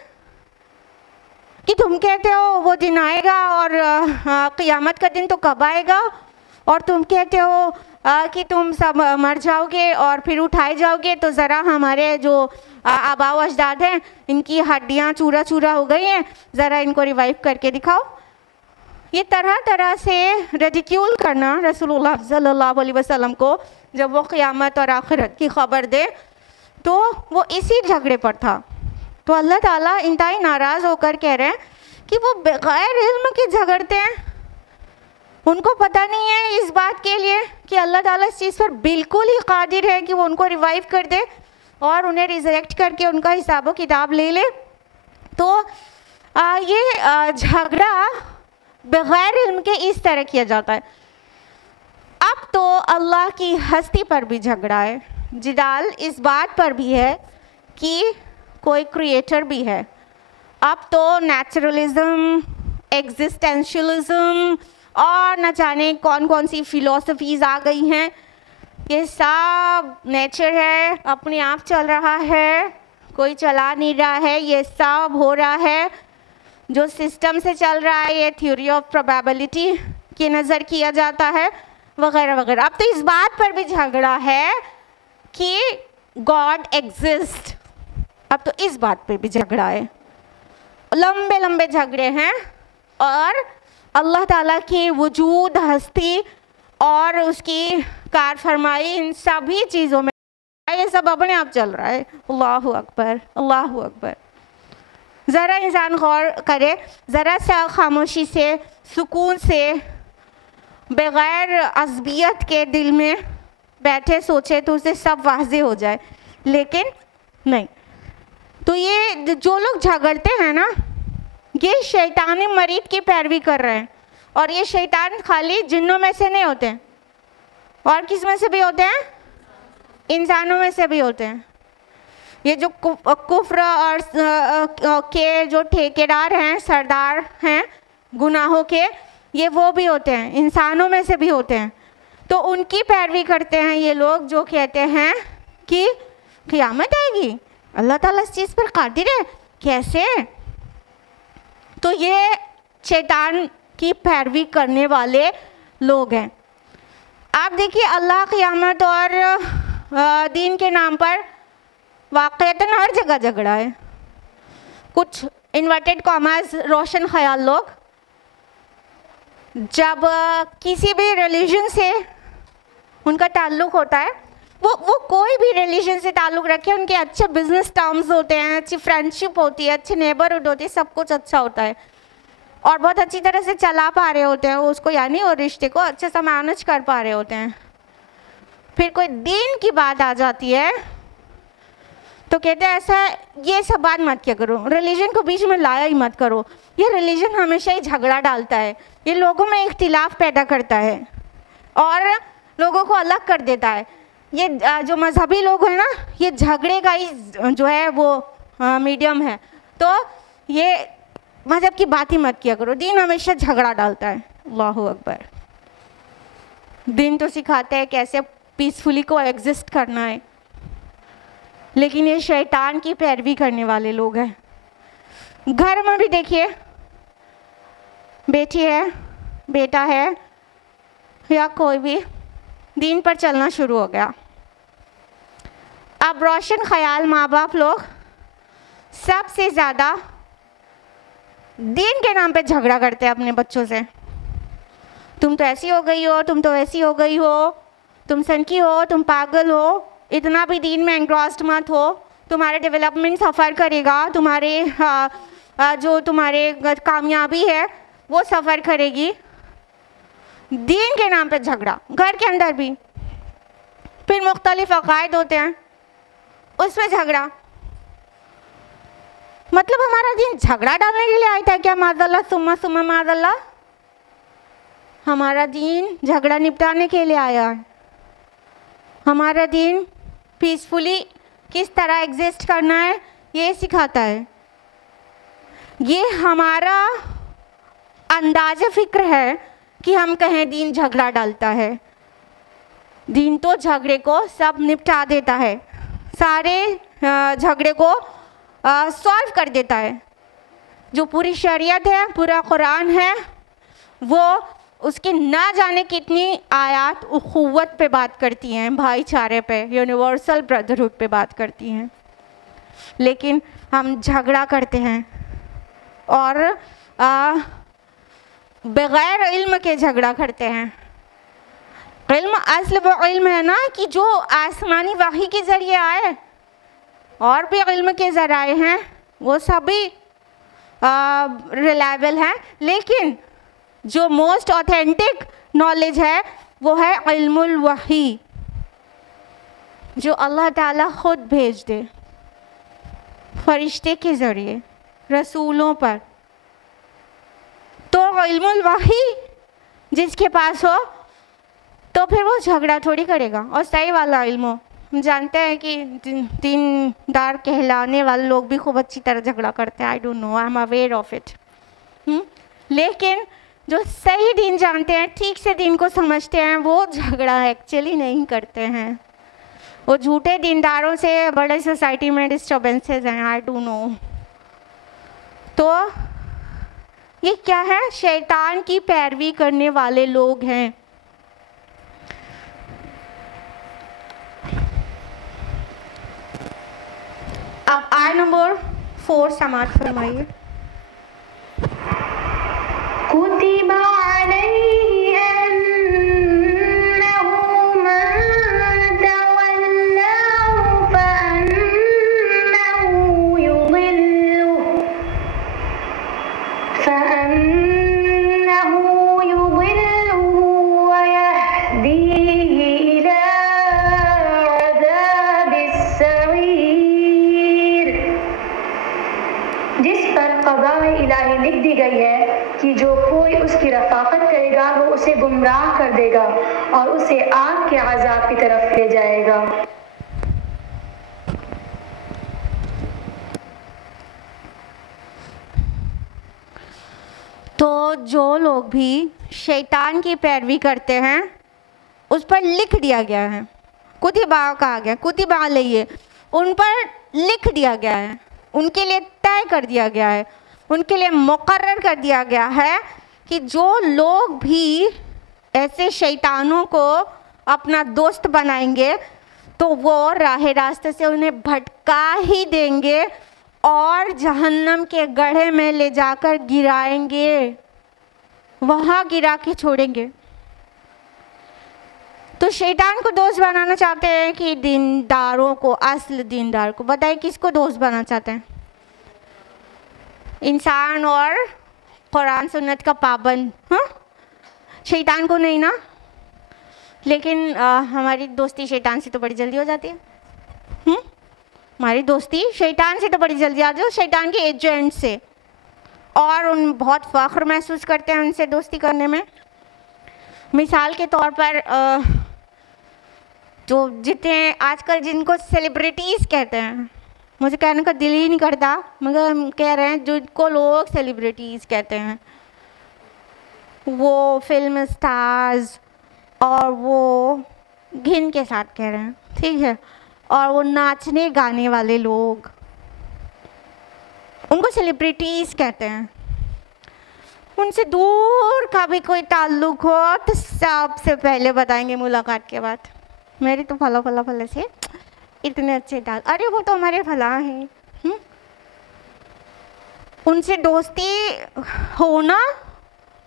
कि तुम कहते हो वो दिन आएगा और क़यामत का दिन तो कब आएगा, और तुम कहते हो कि तुम सब मर जाओगे और फिर उठाए जाओगे, तो ज़रा हमारे जो आबाओ अजदाद हैं इनकी हड्डियाँ चूरा चूरा हो गई हैं, ज़रा इनको रिवाइव करके दिखाओ। ये तरह तरह से रेडिक्यूल करना रसूलुल्लाह सल्लल्लाहु अलैहि वसल्लम को, जब वो क़यामत और आखिरत की ख़बर दे, तो वो इसी झगड़े पर था। तो अल्लाह ताला इंतहाई नाराज़ होकर कह रहे हैं कि वो बग़ैर इल्म के झगड़ते हैं, उनको पता नहीं है इस बात के लिए कि अल्लाह ताला इस चीज़ पर बिल्कुल ही कादिर है कि वो उनको रिवाइव कर दे और उन्हें रिजरेक्ट करके उनका हिसाब किताब ले ले। तो ये झगड़ा बग़ैर इल्म के इस तरह किया जाता है। अब तो अल्लाह की हस्ती पर भी झगड़ा है, जिदाल इस बात पर भी है कि कोई क्रिएटर भी है। अब तो नेचुरलिज्म, एग्जिस्टेंशियलिज्म और न जाने कौन कौन सी फिलॉसफीज़ आ गई हैं। ये सब नेचर है, अपने आप चल रहा है, कोई चला नहीं रहा है, ये सब हो रहा है जो सिस्टम से चल रहा है, ये थ्योरी ऑफ प्रोबेबिलिटी की नज़र किया जाता है वगैरह वगैरह। अब तो इस बात पर भी झगड़ा है कि गॉड एग्जिस्ट। अब तो इस बात पे भी झगड़ा है, लंबे लंबे झगड़े हैं। और अल्लाह ताला की वजूद, हस्ती और उसकी कार फरमाई, इन सभी चीज़ों में ये सब अपने आप चल रहा है। अल्लाहु अकबर, अल्लाहु अकबर। ज़रा इंसान गौर करे, ज़रा सा खामोशी से, सुकून से, बग़ैर अज़बियत के दिल में बैठे सोचे तो उसे सब वाज़े हो जाए, लेकिन नहीं। तो ये जो लोग झगड़ते हैं ना, ये शैतानी मरीद की पैरवी कर रहे हैं। और ये शैतान खाली जिन्नों में से नहीं होते हैं, और किस में से भी होते हैं? इंसानों में से भी होते हैं। ये जो कुफ्र और के जो ठेकेदार हैं, सरदार हैं गुनाहों के, ये वो भी होते हैं, इंसानों में से भी होते हैं। तो उनकी पैरवी करते हैं ये लोग जो कहते हैं कि क़यामत आएगी, अल्लाह ताला इस चीज़ पर कादिर है। कैसे? तो ये शैतान की पैरवी करने वाले लोग हैं। आप देखिए, अल्लाह क़यामत और दीन के नाम पर वाक़ईतन हर जगह झगड़ा है। कुछ इन्वर्टेड कॉमर्स रोशन ख्याल लोग जब किसी भी रिलीजन से उनका ताल्लुक़ होता है, वो कोई भी रिलीजन से ताल्लुक़ रखे, उनके अच्छे बिजनेस टर्म्स होते हैं, अच्छी फ्रेंडशिप होती है, अच्छी नेबरहुड होती है, सब कुछ अच्छा होता है और बहुत अच्छी तरह से चला पा रहे होते हैं उसको, यानी वो रिश्ते को अच्छे से मैनेज कर पा रहे होते हैं। फिर कोई दीन की बात आ जाती है तो कहते हैं ऐसा, ये सब बात मत किया करो, रिलीजन को बीच में लाया ही मत करो। ये रिलीजन हमेशा ही झगड़ा डालता है, ये लोगों में इख्तिलाफ पैदा करता है और लोगों को अलग कर देता है। ये जो मजहबी लोग हैं ना, ये झगड़े का ही जो है वो मीडियम है। तो ये मजहब की बात ही मत किया करो, दीन हमेशा झगड़ा डालता है। अल्लाहु अकबर। दीन तो सिखाते हैं कैसे पीसफुली को एग्जिस्ट करना है, लेकिन ये शैतान की पैरवी करने वाले लोग हैं। घर में भी देखिए, बेटी है, बेटा है या कोई भी दीन पर चलना शुरू हो गया। अब रोशन ख्याल माँ बाप लोग सबसे ज़्यादा दीन के नाम पे झगड़ा करते हैं अपने बच्चों से। तुम तो ऐसी हो गई हो, तुम तो ऐसी हो गई हो, तुम सनकी हो, तुम पागल हो, इतना भी दीन में एंग्रॉस्ड मत हो, तुम्हारे डेवलपमेंट सफ़र करेगा, तुम्हारे जो तुम्हारे कामयाबी है वो सफ़र करेगी। दीन के नाम पे झगड़ा, घर के अंदर भी। फिर मुख्तलिफ अकायद होते हैं, उसमें झगड़ा। मतलब हमारा दीन झगड़ा डालने के लिए आया था क्या? माज़अल्लाह सुम्मा माज़अल्लाह। हमारा दीन झगड़ा निपटाने के लिए आया है। हमारा दीन पीसफुली किस तरह एग्जिस्ट करना है ये सिखाता है। ये हमारा अंदाज़ फ़िक्र है कि हम कहें दीन झगड़ा डालता है। दीन तो झगड़े को सब निपटा देता है, सारे झगड़े को सॉल्व कर देता है। जो पूरी शरीयत है, पूरा कुरान है, वो उसकी ना जाने कितनी आयत उखुव्वत पे बात करती हैं, भाईचारे पे, यूनिवर्सल ब्रदरहुड पे बात करती हैं। लेकिन हम झगड़ा करते हैं और बग़ैर इल्म के झगड़ा करते हैं। इल्म असल वो इल्म है ना कि जो आसमानी वही के ज़रिए आए, और भी इल्म के ज़राए हैं वो सभी रिलायबल हैं, लेकिन जो मोस्ट ऑथेंटिक नॉलेज है वो है इल्मुल वही, जो अल्लाह ताला खुद भेज दे फरिश्ते के ज़रिए रसूलों पर। तो इल्मुल वही जिसके पास हो तो फिर वो झगड़ा थोड़ी करेगा। और सही वाला इल्म हो, हम जानते हैं कि दीनदार कहलाने वाले लोग भी खूब अच्छी तरह झगड़ा करते हैं। I don't know, I am aware of it. लेकिन जो सही दीन जानते हैं, ठीक से दीन को समझते हैं, वो झगड़ा एक्चुअली नहीं करते हैं। वो झूठे दीनदारों से बड़े सोसाइटी में डिस्टर्बेंसेस हैं। I don't know. तो ये क्या है? शैतान की पैरवी करने वाले लोग हैं। अब आयत नंबर 4 समाप्त फरमाइए। कुतिबा अलैहि अन्नहु मन तवल्लाहु फअन्नहु युदिल्लुहु व यहदीहि इला अज़ाबिस सईर। जिस पर क़ज़ा इलाही लिख दी गई है कि जो कोई उसकी रफ़ाक़त करेगा वो उसे गुमराह कर देगा और उसे आग के अज़ाब की तरफ ले जाएगा। तो जो लोग भी शैतान की पैरवी करते हैं उस पर लिख दिया गया है, कुतिबा कहा गया, कुतिबा लइए, उन पर लिख दिया गया है, उनके लिए तय कर दिया गया है, उनके लिए मुकर्रर कर दिया गया है कि जो लोग भी ऐसे शैतानों को अपना दोस्त बनाएंगे तो वो राह रास्ते से उन्हें भटका ही देंगे और जहन्नम के गड्ढे में ले जाकर गिराएंगे, वहाँ गिरा के छोड़ेंगे। तो शैतान को दोस्त बनाना चाहते हैं कि दीनदारों को, असल दीनदार को। बताइए किसको दोस्त बनाना चाहते हैं? इंसान और कुरान सुन्नत का पाबंद। हाँ, शैतान को नहीं ना। लेकिन हमारी दोस्ती शैतान से तो बड़ी जल्दी हो जाती है। हमारी दोस्ती शैतान से तो बड़ी जल्दी आ जाओ, शैतान के एजेंट से, और उन बहुत फ़ख्र महसूस करते हैं उनसे दोस्ती करने में। मिसाल के तौर पर जो जितने आजकल जिनको सेलिब्रिटीज़ कहते हैं, मुझे कहने का दिल ही नहीं करता मगर हम कह रहे हैं, जिनको लोग सेलिब्रिटीज़ कहते हैं, वो फिल्म स्टार्स, और वो घिन के साथ कह रहे हैं, ठीक है, और वो नाचने गाने वाले लोग, उनको सेलिब्रिटीज़ कहते हैं। उनसे दूर का भी कोई ताल्लुक़ हो तो सबसे पहले बताएंगे मुलाकात के बाद, मेरे तो फला फला फला से इतने अच्छे दाल, अरे वो तो हमारे फला हैं। उनसे दोस्ती होना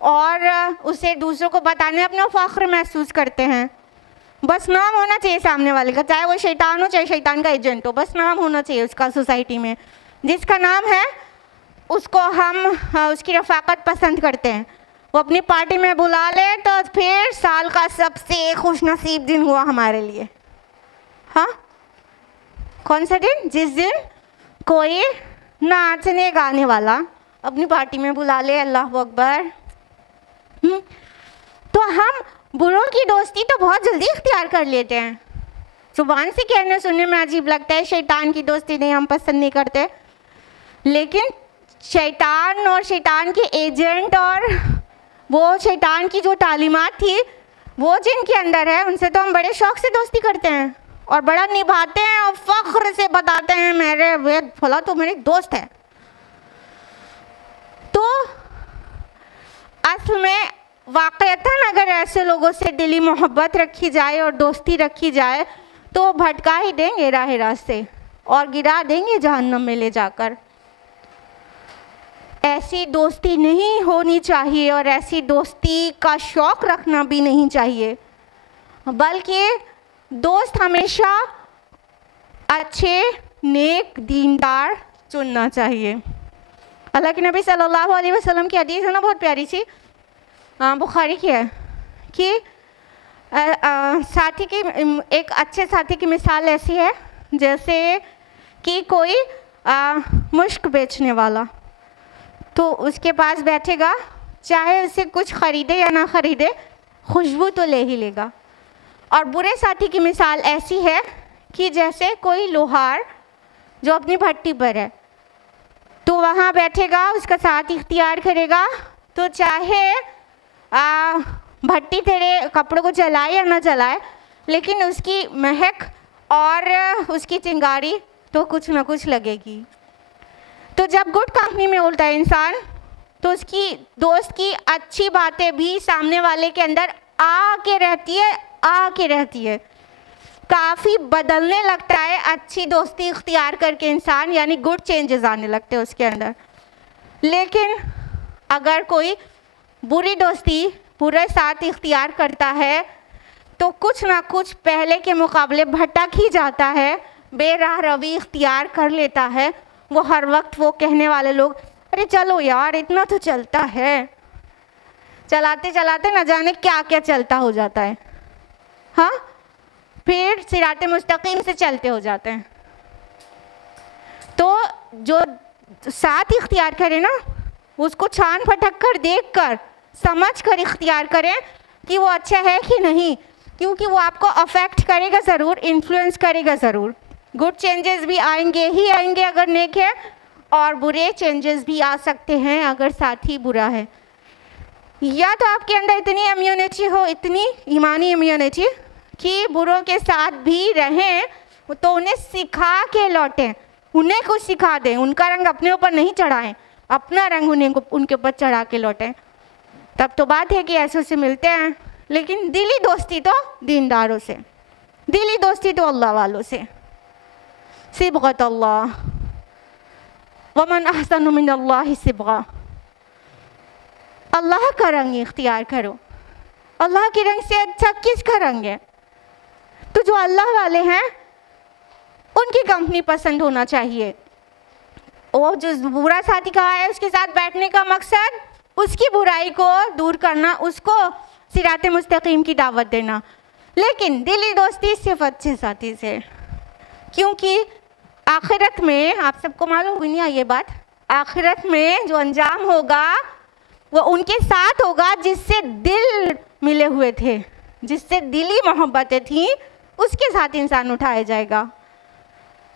और उसे दूसरों को बताने अपना फ़ख्र महसूस करते हैं। बस नाम होना चाहिए सामने वाले का, चाहे वो शैतान हो चाहे शैतान का एजेंट हो, बस नाम होना चाहिए उसका सोसाइटी में। जिसका नाम है उसको हम उसकी रफ़ाक़त पसंद करते हैं। वो अपनी पार्टी में बुला ले तो फिर साल का सबसे खुशनसीब दिन हुआ हमारे लिए। हाँ, कौन सा दिन? जिस दिन कोई नाचने गाने वाला अपनी पार्टी में बुला ले, अल्लाह अकबर। तो हम बुरों की दोस्ती तो बहुत जल्दी इख्तियार कर लेते हैं, ज़ुबान से कहने सुनने में अजीब लगता है, शैतान की दोस्ती नहीं, हम पसंद नहीं करते। लेकिन शैतान और शैतान के एजेंट और वो शैतान की जो तालीमात थी वो जिनके अंदर है, उनसे तो हम बड़े शौक़ से दोस्ती करते हैं और बड़ा निभाते हैं और फ़ख्र से बताते हैं मेरे वे फला तो मेरे दोस्त है। तो असल में वाक़अतन अगर ऐसे लोगों से दिली मोहब्बत रखी जाए और दोस्ती रखी जाए तो भटका ही देंगे राह रास्ते और गिरा देंगे जहन्नम में ले जाकर। ऐसी दोस्ती नहीं होनी चाहिए और ऐसी दोस्ती का शौक़ रखना भी नहीं चाहिए, बल्कि दोस्त हमेशा अच्छे नेक दीनदार चुनना चाहिए। अल्लाह के नबी सल्लल्लाहु अलैहि वसल्लम की हदीस है ना, बहुत प्यारी सी, बुखारी की है कि साथी की एक अच्छे साथी की मिसाल ऐसी है जैसे कि कोई मुश्क बेचने वाला, तो उसके पास बैठेगा, चाहे उसे कुछ ख़रीदे या ना ख़रीदे, खुशबू तो ले ही लेगा। और बुरे साथी की मिसाल ऐसी है कि जैसे कोई लोहार जो अपनी भट्टी पर है, तो वहाँ बैठेगा, उसका साथ इख्तियार करेगा, तो चाहे भट्टी तेरे कपड़ों को जलाए या ना जलाए, लेकिन उसकी महक और उसकी चिंगारी तो कुछ ना कुछ लगेगी। तो जब गुड कंपनी में होता है इंसान, तो उसकी दोस्त की अच्छी बातें भी सामने वाले के अंदर आके रहती है, काफ़ी बदलने लगता है। अच्छी दोस्ती इख्तियार करके इंसान, यानी गुड चेंजेस आने लगते हैं उसके अंदर। लेकिन अगर कोई बुरी दोस्ती, बुरा साथ इख्तियार करता है, तो कुछ ना कुछ पहले के मुकाबले भटक ही जाता है, बेराह रवी इख्तियार कर लेता है। वो हर वक्त वो कहने वाले लोग, अरे चलो यार इतना तो चलता है, चलाते चलाते न जाने क्या क्या चलता हो जाता है, हाँ, फिर सिराते मुस्तकीम से चलते हो जाते हैं। तो जो साथ इख्तियार करे ना, उसको छान फटक कर, देख कर, समझ कर इख्तियार करें कि वो अच्छा है कि नहीं, क्योंकि वो आपको अफेक्ट करेगा ज़रूर, इन्फ्लुएंस करेगा ज़रूर। गुड चेंजेस भी आएंगे ही आएंगे अगर नेक है, और बुरे चेंजेस भी आ सकते हैं अगर साथी बुरा है। या तो आपके अंदर इतनी इम्यूनिटी हो, इतनी ईमानी इम्यूनिटी कि बुरों के साथ भी रहें, तो उन्हें सिखा के लौटें, उन्हें कुछ सिखा दें, उनका रंग अपने ऊपर नहीं चढ़ाएं, अपना रंग उनके ऊपर चढ़ा के लौटें। तब तो बात है कि ऐसे से मिलते हैं। लेकिन दिली दोस्ती तो दीनदारों से, दिली दोस्ती तो अल्लाह वालों से। सिबगत अल्लाह वमन अहसनु मिनल्लाहि सिबगा। अल्लाह का रंग इख्तियार करो, अल्लाह के रंग से अच्छा किसका रंग है? तो जो अल्लाह वाले हैं उनकी कंपनी पसंद होना चाहिए। वो जो बुरा साथी कहा है, उसके साथ बैठने का मकसद उसकी बुराई को दूर करना, उसको सिराते मुस्तकीम की दावत देना। लेकिन दिली दोस्ती सिर्फ अच्छे साथी से, क्योंकि आखिरत में, आप सबको मालूम हुई नहीं ये बात, आखिरत में जो अंजाम होगा वो उनके साथ होगा जिससे दिल मिले हुए थे, जिससे दिली मोहब्बतें थीं, उसके साथ इंसान उठाया जाएगा।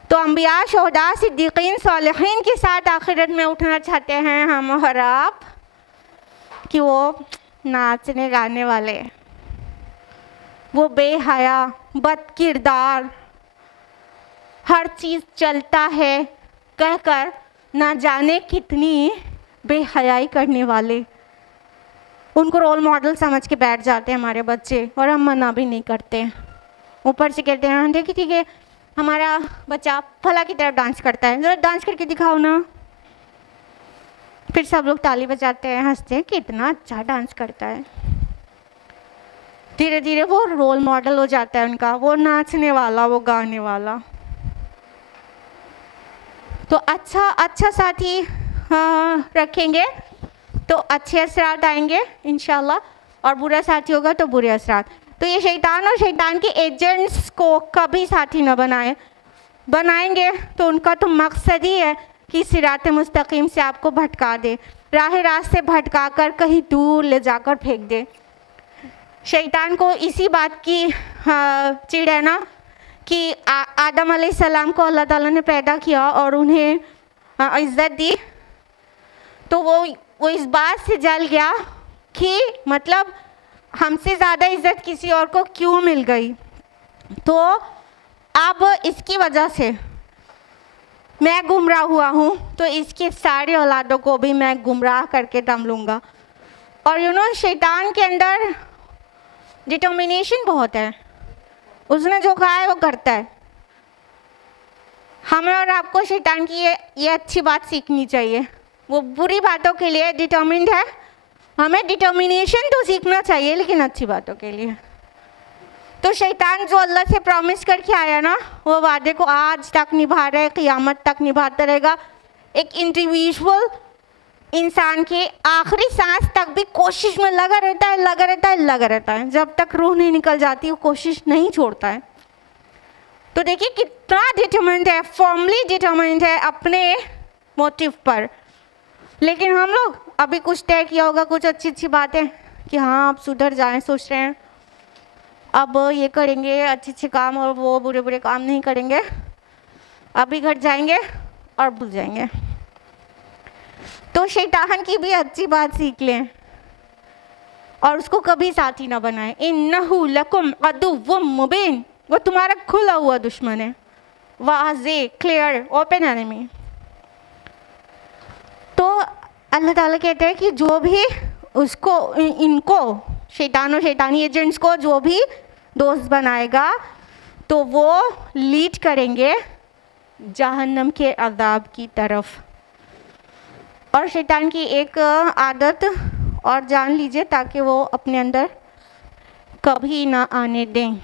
तो अंबिया, शोहदा, सिद्दीकीन, सालिहीन के साथ आखिरत में उठना चाहते हैं हम और आप, कि वो नाचने गाने वाले, वो बेहया, बदकिरदार, हर चीज़ चलता है कहकर ना जाने कितनी बेहयाई करने वाले, उनको रोल मॉडल समझ के बैठ जाते हैं हमारे बच्चे, और हम मना भी नहीं करते। ऊपर से कहते हैं देखिए ठीक है हमारा बच्चा फला की तरफ डांस करता है, ज़रा डांस करके दिखाओ ना। फिर सब लोग ताली बजाते हैं, हंसते हैं, कितना अच्छा डांस करता है। धीरे धीरे वो रोल मॉडल हो जाता है उनका, वो नाचने वाला, वो गाने वाला। तो अच्छा साथी रखेंगे तो अच्छे असरात आएंगे इंशाल्लाह, और बुरा साथी होगा तो बुरे असरात। तो ये शैतान और शैतान के एजेंट्स को कभी साथी न बनाएंगे तो उनका तो मकसद ही है कि सिराते मुस्तकीम से आपको भटका दे, राह रास्ते भटका कर कहीं दूर ले जाकर फेंक दे। शैतान को इसी बात की चिढ़ है ना कि आदम अलैहिस्सलाम को अल्लाह ताला ने पैदा किया और उन्हें इज़्ज़त दी, तो वो इस बात से जल गया कि मतलब हमसे ज़्यादा इज़्ज़त किसी और को क्यों मिल गई। तो अब इसकी वजह से मैं गुमराह हुआ हूँ, तो इसके सारे औलादों को भी मैं गुमराह करके दम लूँगा। और शैतान के अंदर डिटर्मिनेशन बहुत है, उसने जो कहा है वो करता है। हमें और आपको शैतान की ये अच्छी बात सीखनी चाहिए। वो बुरी बातों के लिए डिटर्मिन्ड है, हमें डिटर्मिनेशन तो सीखना चाहिए लेकिन अच्छी बातों के लिए। तो शैतान जो अल्लाह से प्रॉमिस करके आया ना, वो वादे को आज तक निभा रहा है, क़यामत तक निभाता रहेगा। एक इंडिविजुअल इंसान के आखिरी सांस तक भी कोशिश में लगा रहता है, लगा रहता है, लगा रहता है, जब तक रूह नहीं निकल जाती वो कोशिश नहीं छोड़ता है। तो देखिए कितना डिटरमाइंड है, फॉर्मली डिटरमाइंड है अपने मोटिव पर। लेकिन हम लोग अभी कुछ तय किया होगा, कुछ अच्छी अच्छी बातें कि हाँ आप सुधर जाएं, सोच रहे हैं अब ये करेंगे अच्छे अच्छे काम और वो बुरे बुरे काम नहीं करेंगे, अभी घट जाएंगे और भूल जाएंगे। तो शैतान की भी अच्छी बात सीख लें और उसको कभी साथी ना बनाएं। इन्नहु लकुम अदुव्वुम मुबीन, वो तुम्हारा खुला हुआ दुश्मन है, वाज़े क्लियर ओपन एनिमी। तो अल्लाह ताला कहते हैं कि जो भी उसको इनको शैतान और शैतानी एजेंट्स को जो भी दोस्त बनाएगा तो वो लीड करेंगे जहन्नम के अज़ाब की तरफ। और शैतान की एक आदत और जान लीजिए ताकि वो अपने अंदर कभी ना आने दें।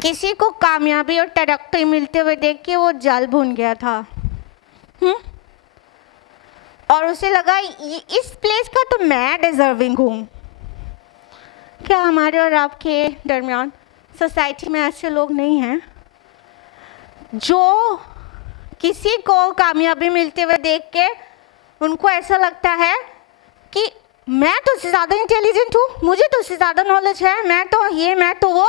किसी को कामयाबी और तरक्की मिलते हुए देख के वो जल भून गया था और उसे लगा इस प्लेस का तो मैं डिजर्विंग हूँ। क्या हमारे और आपके दरमियान सोसाइटी में ऐसे लोग नहीं हैं जो किसी को कामयाबी मिलते हुए देख के उनको ऐसा लगता है कि मैं तो उससे ज़्यादा इंटेलिजेंट हूँ, मुझे तो उससे ज़्यादा नॉलेज है, मैं तो ये मैं तो वो,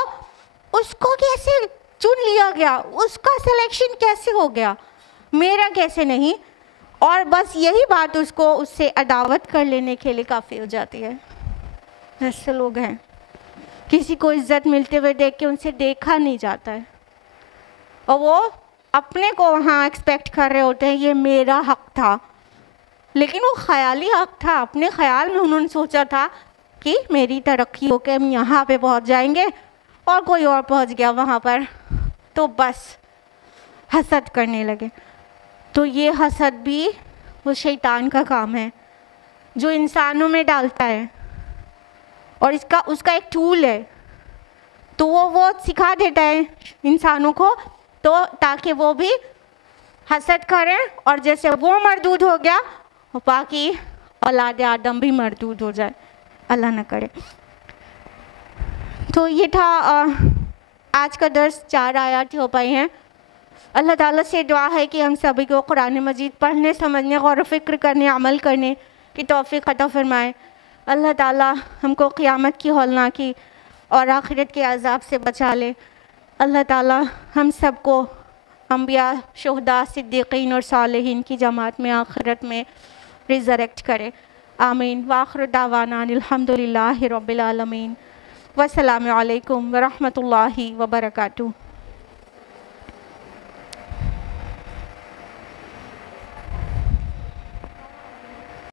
उसको कैसे चुन लिया गया, उसका सिलेक्शन कैसे हो गया, मेरा कैसे नहीं। और बस यही बात उसको उससे अदावत कर लेने के लिए काफ़ी हो जाती है। ऐसे लोग हैं, किसी को इज्जत मिलते हुए देख के उनसे देखा नहीं जाता है और वो अपने को वहाँ एक्सपेक्ट कर रहे होते हैं ये मेरा हक था, लेकिन वो ख्याली हक था। अपने ख्याल में उन्होंने सोचा था कि मेरी तरक्की होकर हम यहाँ पे पहुँच जाएंगे और कोई और पहुँच गया वहाँ पर, तो बस हसद करने लगे। तो ये हसद भी वो शैतान का काम है जो इंसानों में डालता है और इसका उसका एक टूल है। तो वो सिखा देता है इंसानों को तो ताकि वो भी हसद करें और जैसे वो मरदूद हो गया बाकी औलाद आदम भी मरदूद हो जाए, अल्लाह न करे। तो ये था आज का दर्स। 4 आयत हो पाई हैं। अल्लाह ताला से दुआ है कि हम सभी को कुरान मजीद पढ़ने, समझने, गौर फ़िक्र करने, अमल करने की तौफ़ीक़ अता फ़रमाए। अल्लाह ताला हमको क़यामत की हौलनाकी और आखिरत के अज़ाब से बचा ले। अल्लाह ताला हम सबको अंबिया, शुहदा, सिद्दीक़ीन और सालिहीन की जमात में आखिरत में रिज़रेक्ट करे। आमीन। वाखिर दावाना अल्हम्दुलिल्लाहि रब्बिल आलमीन। वस्सलामु अलैकुम व रहमतुल्लाहि व बरकातुहू।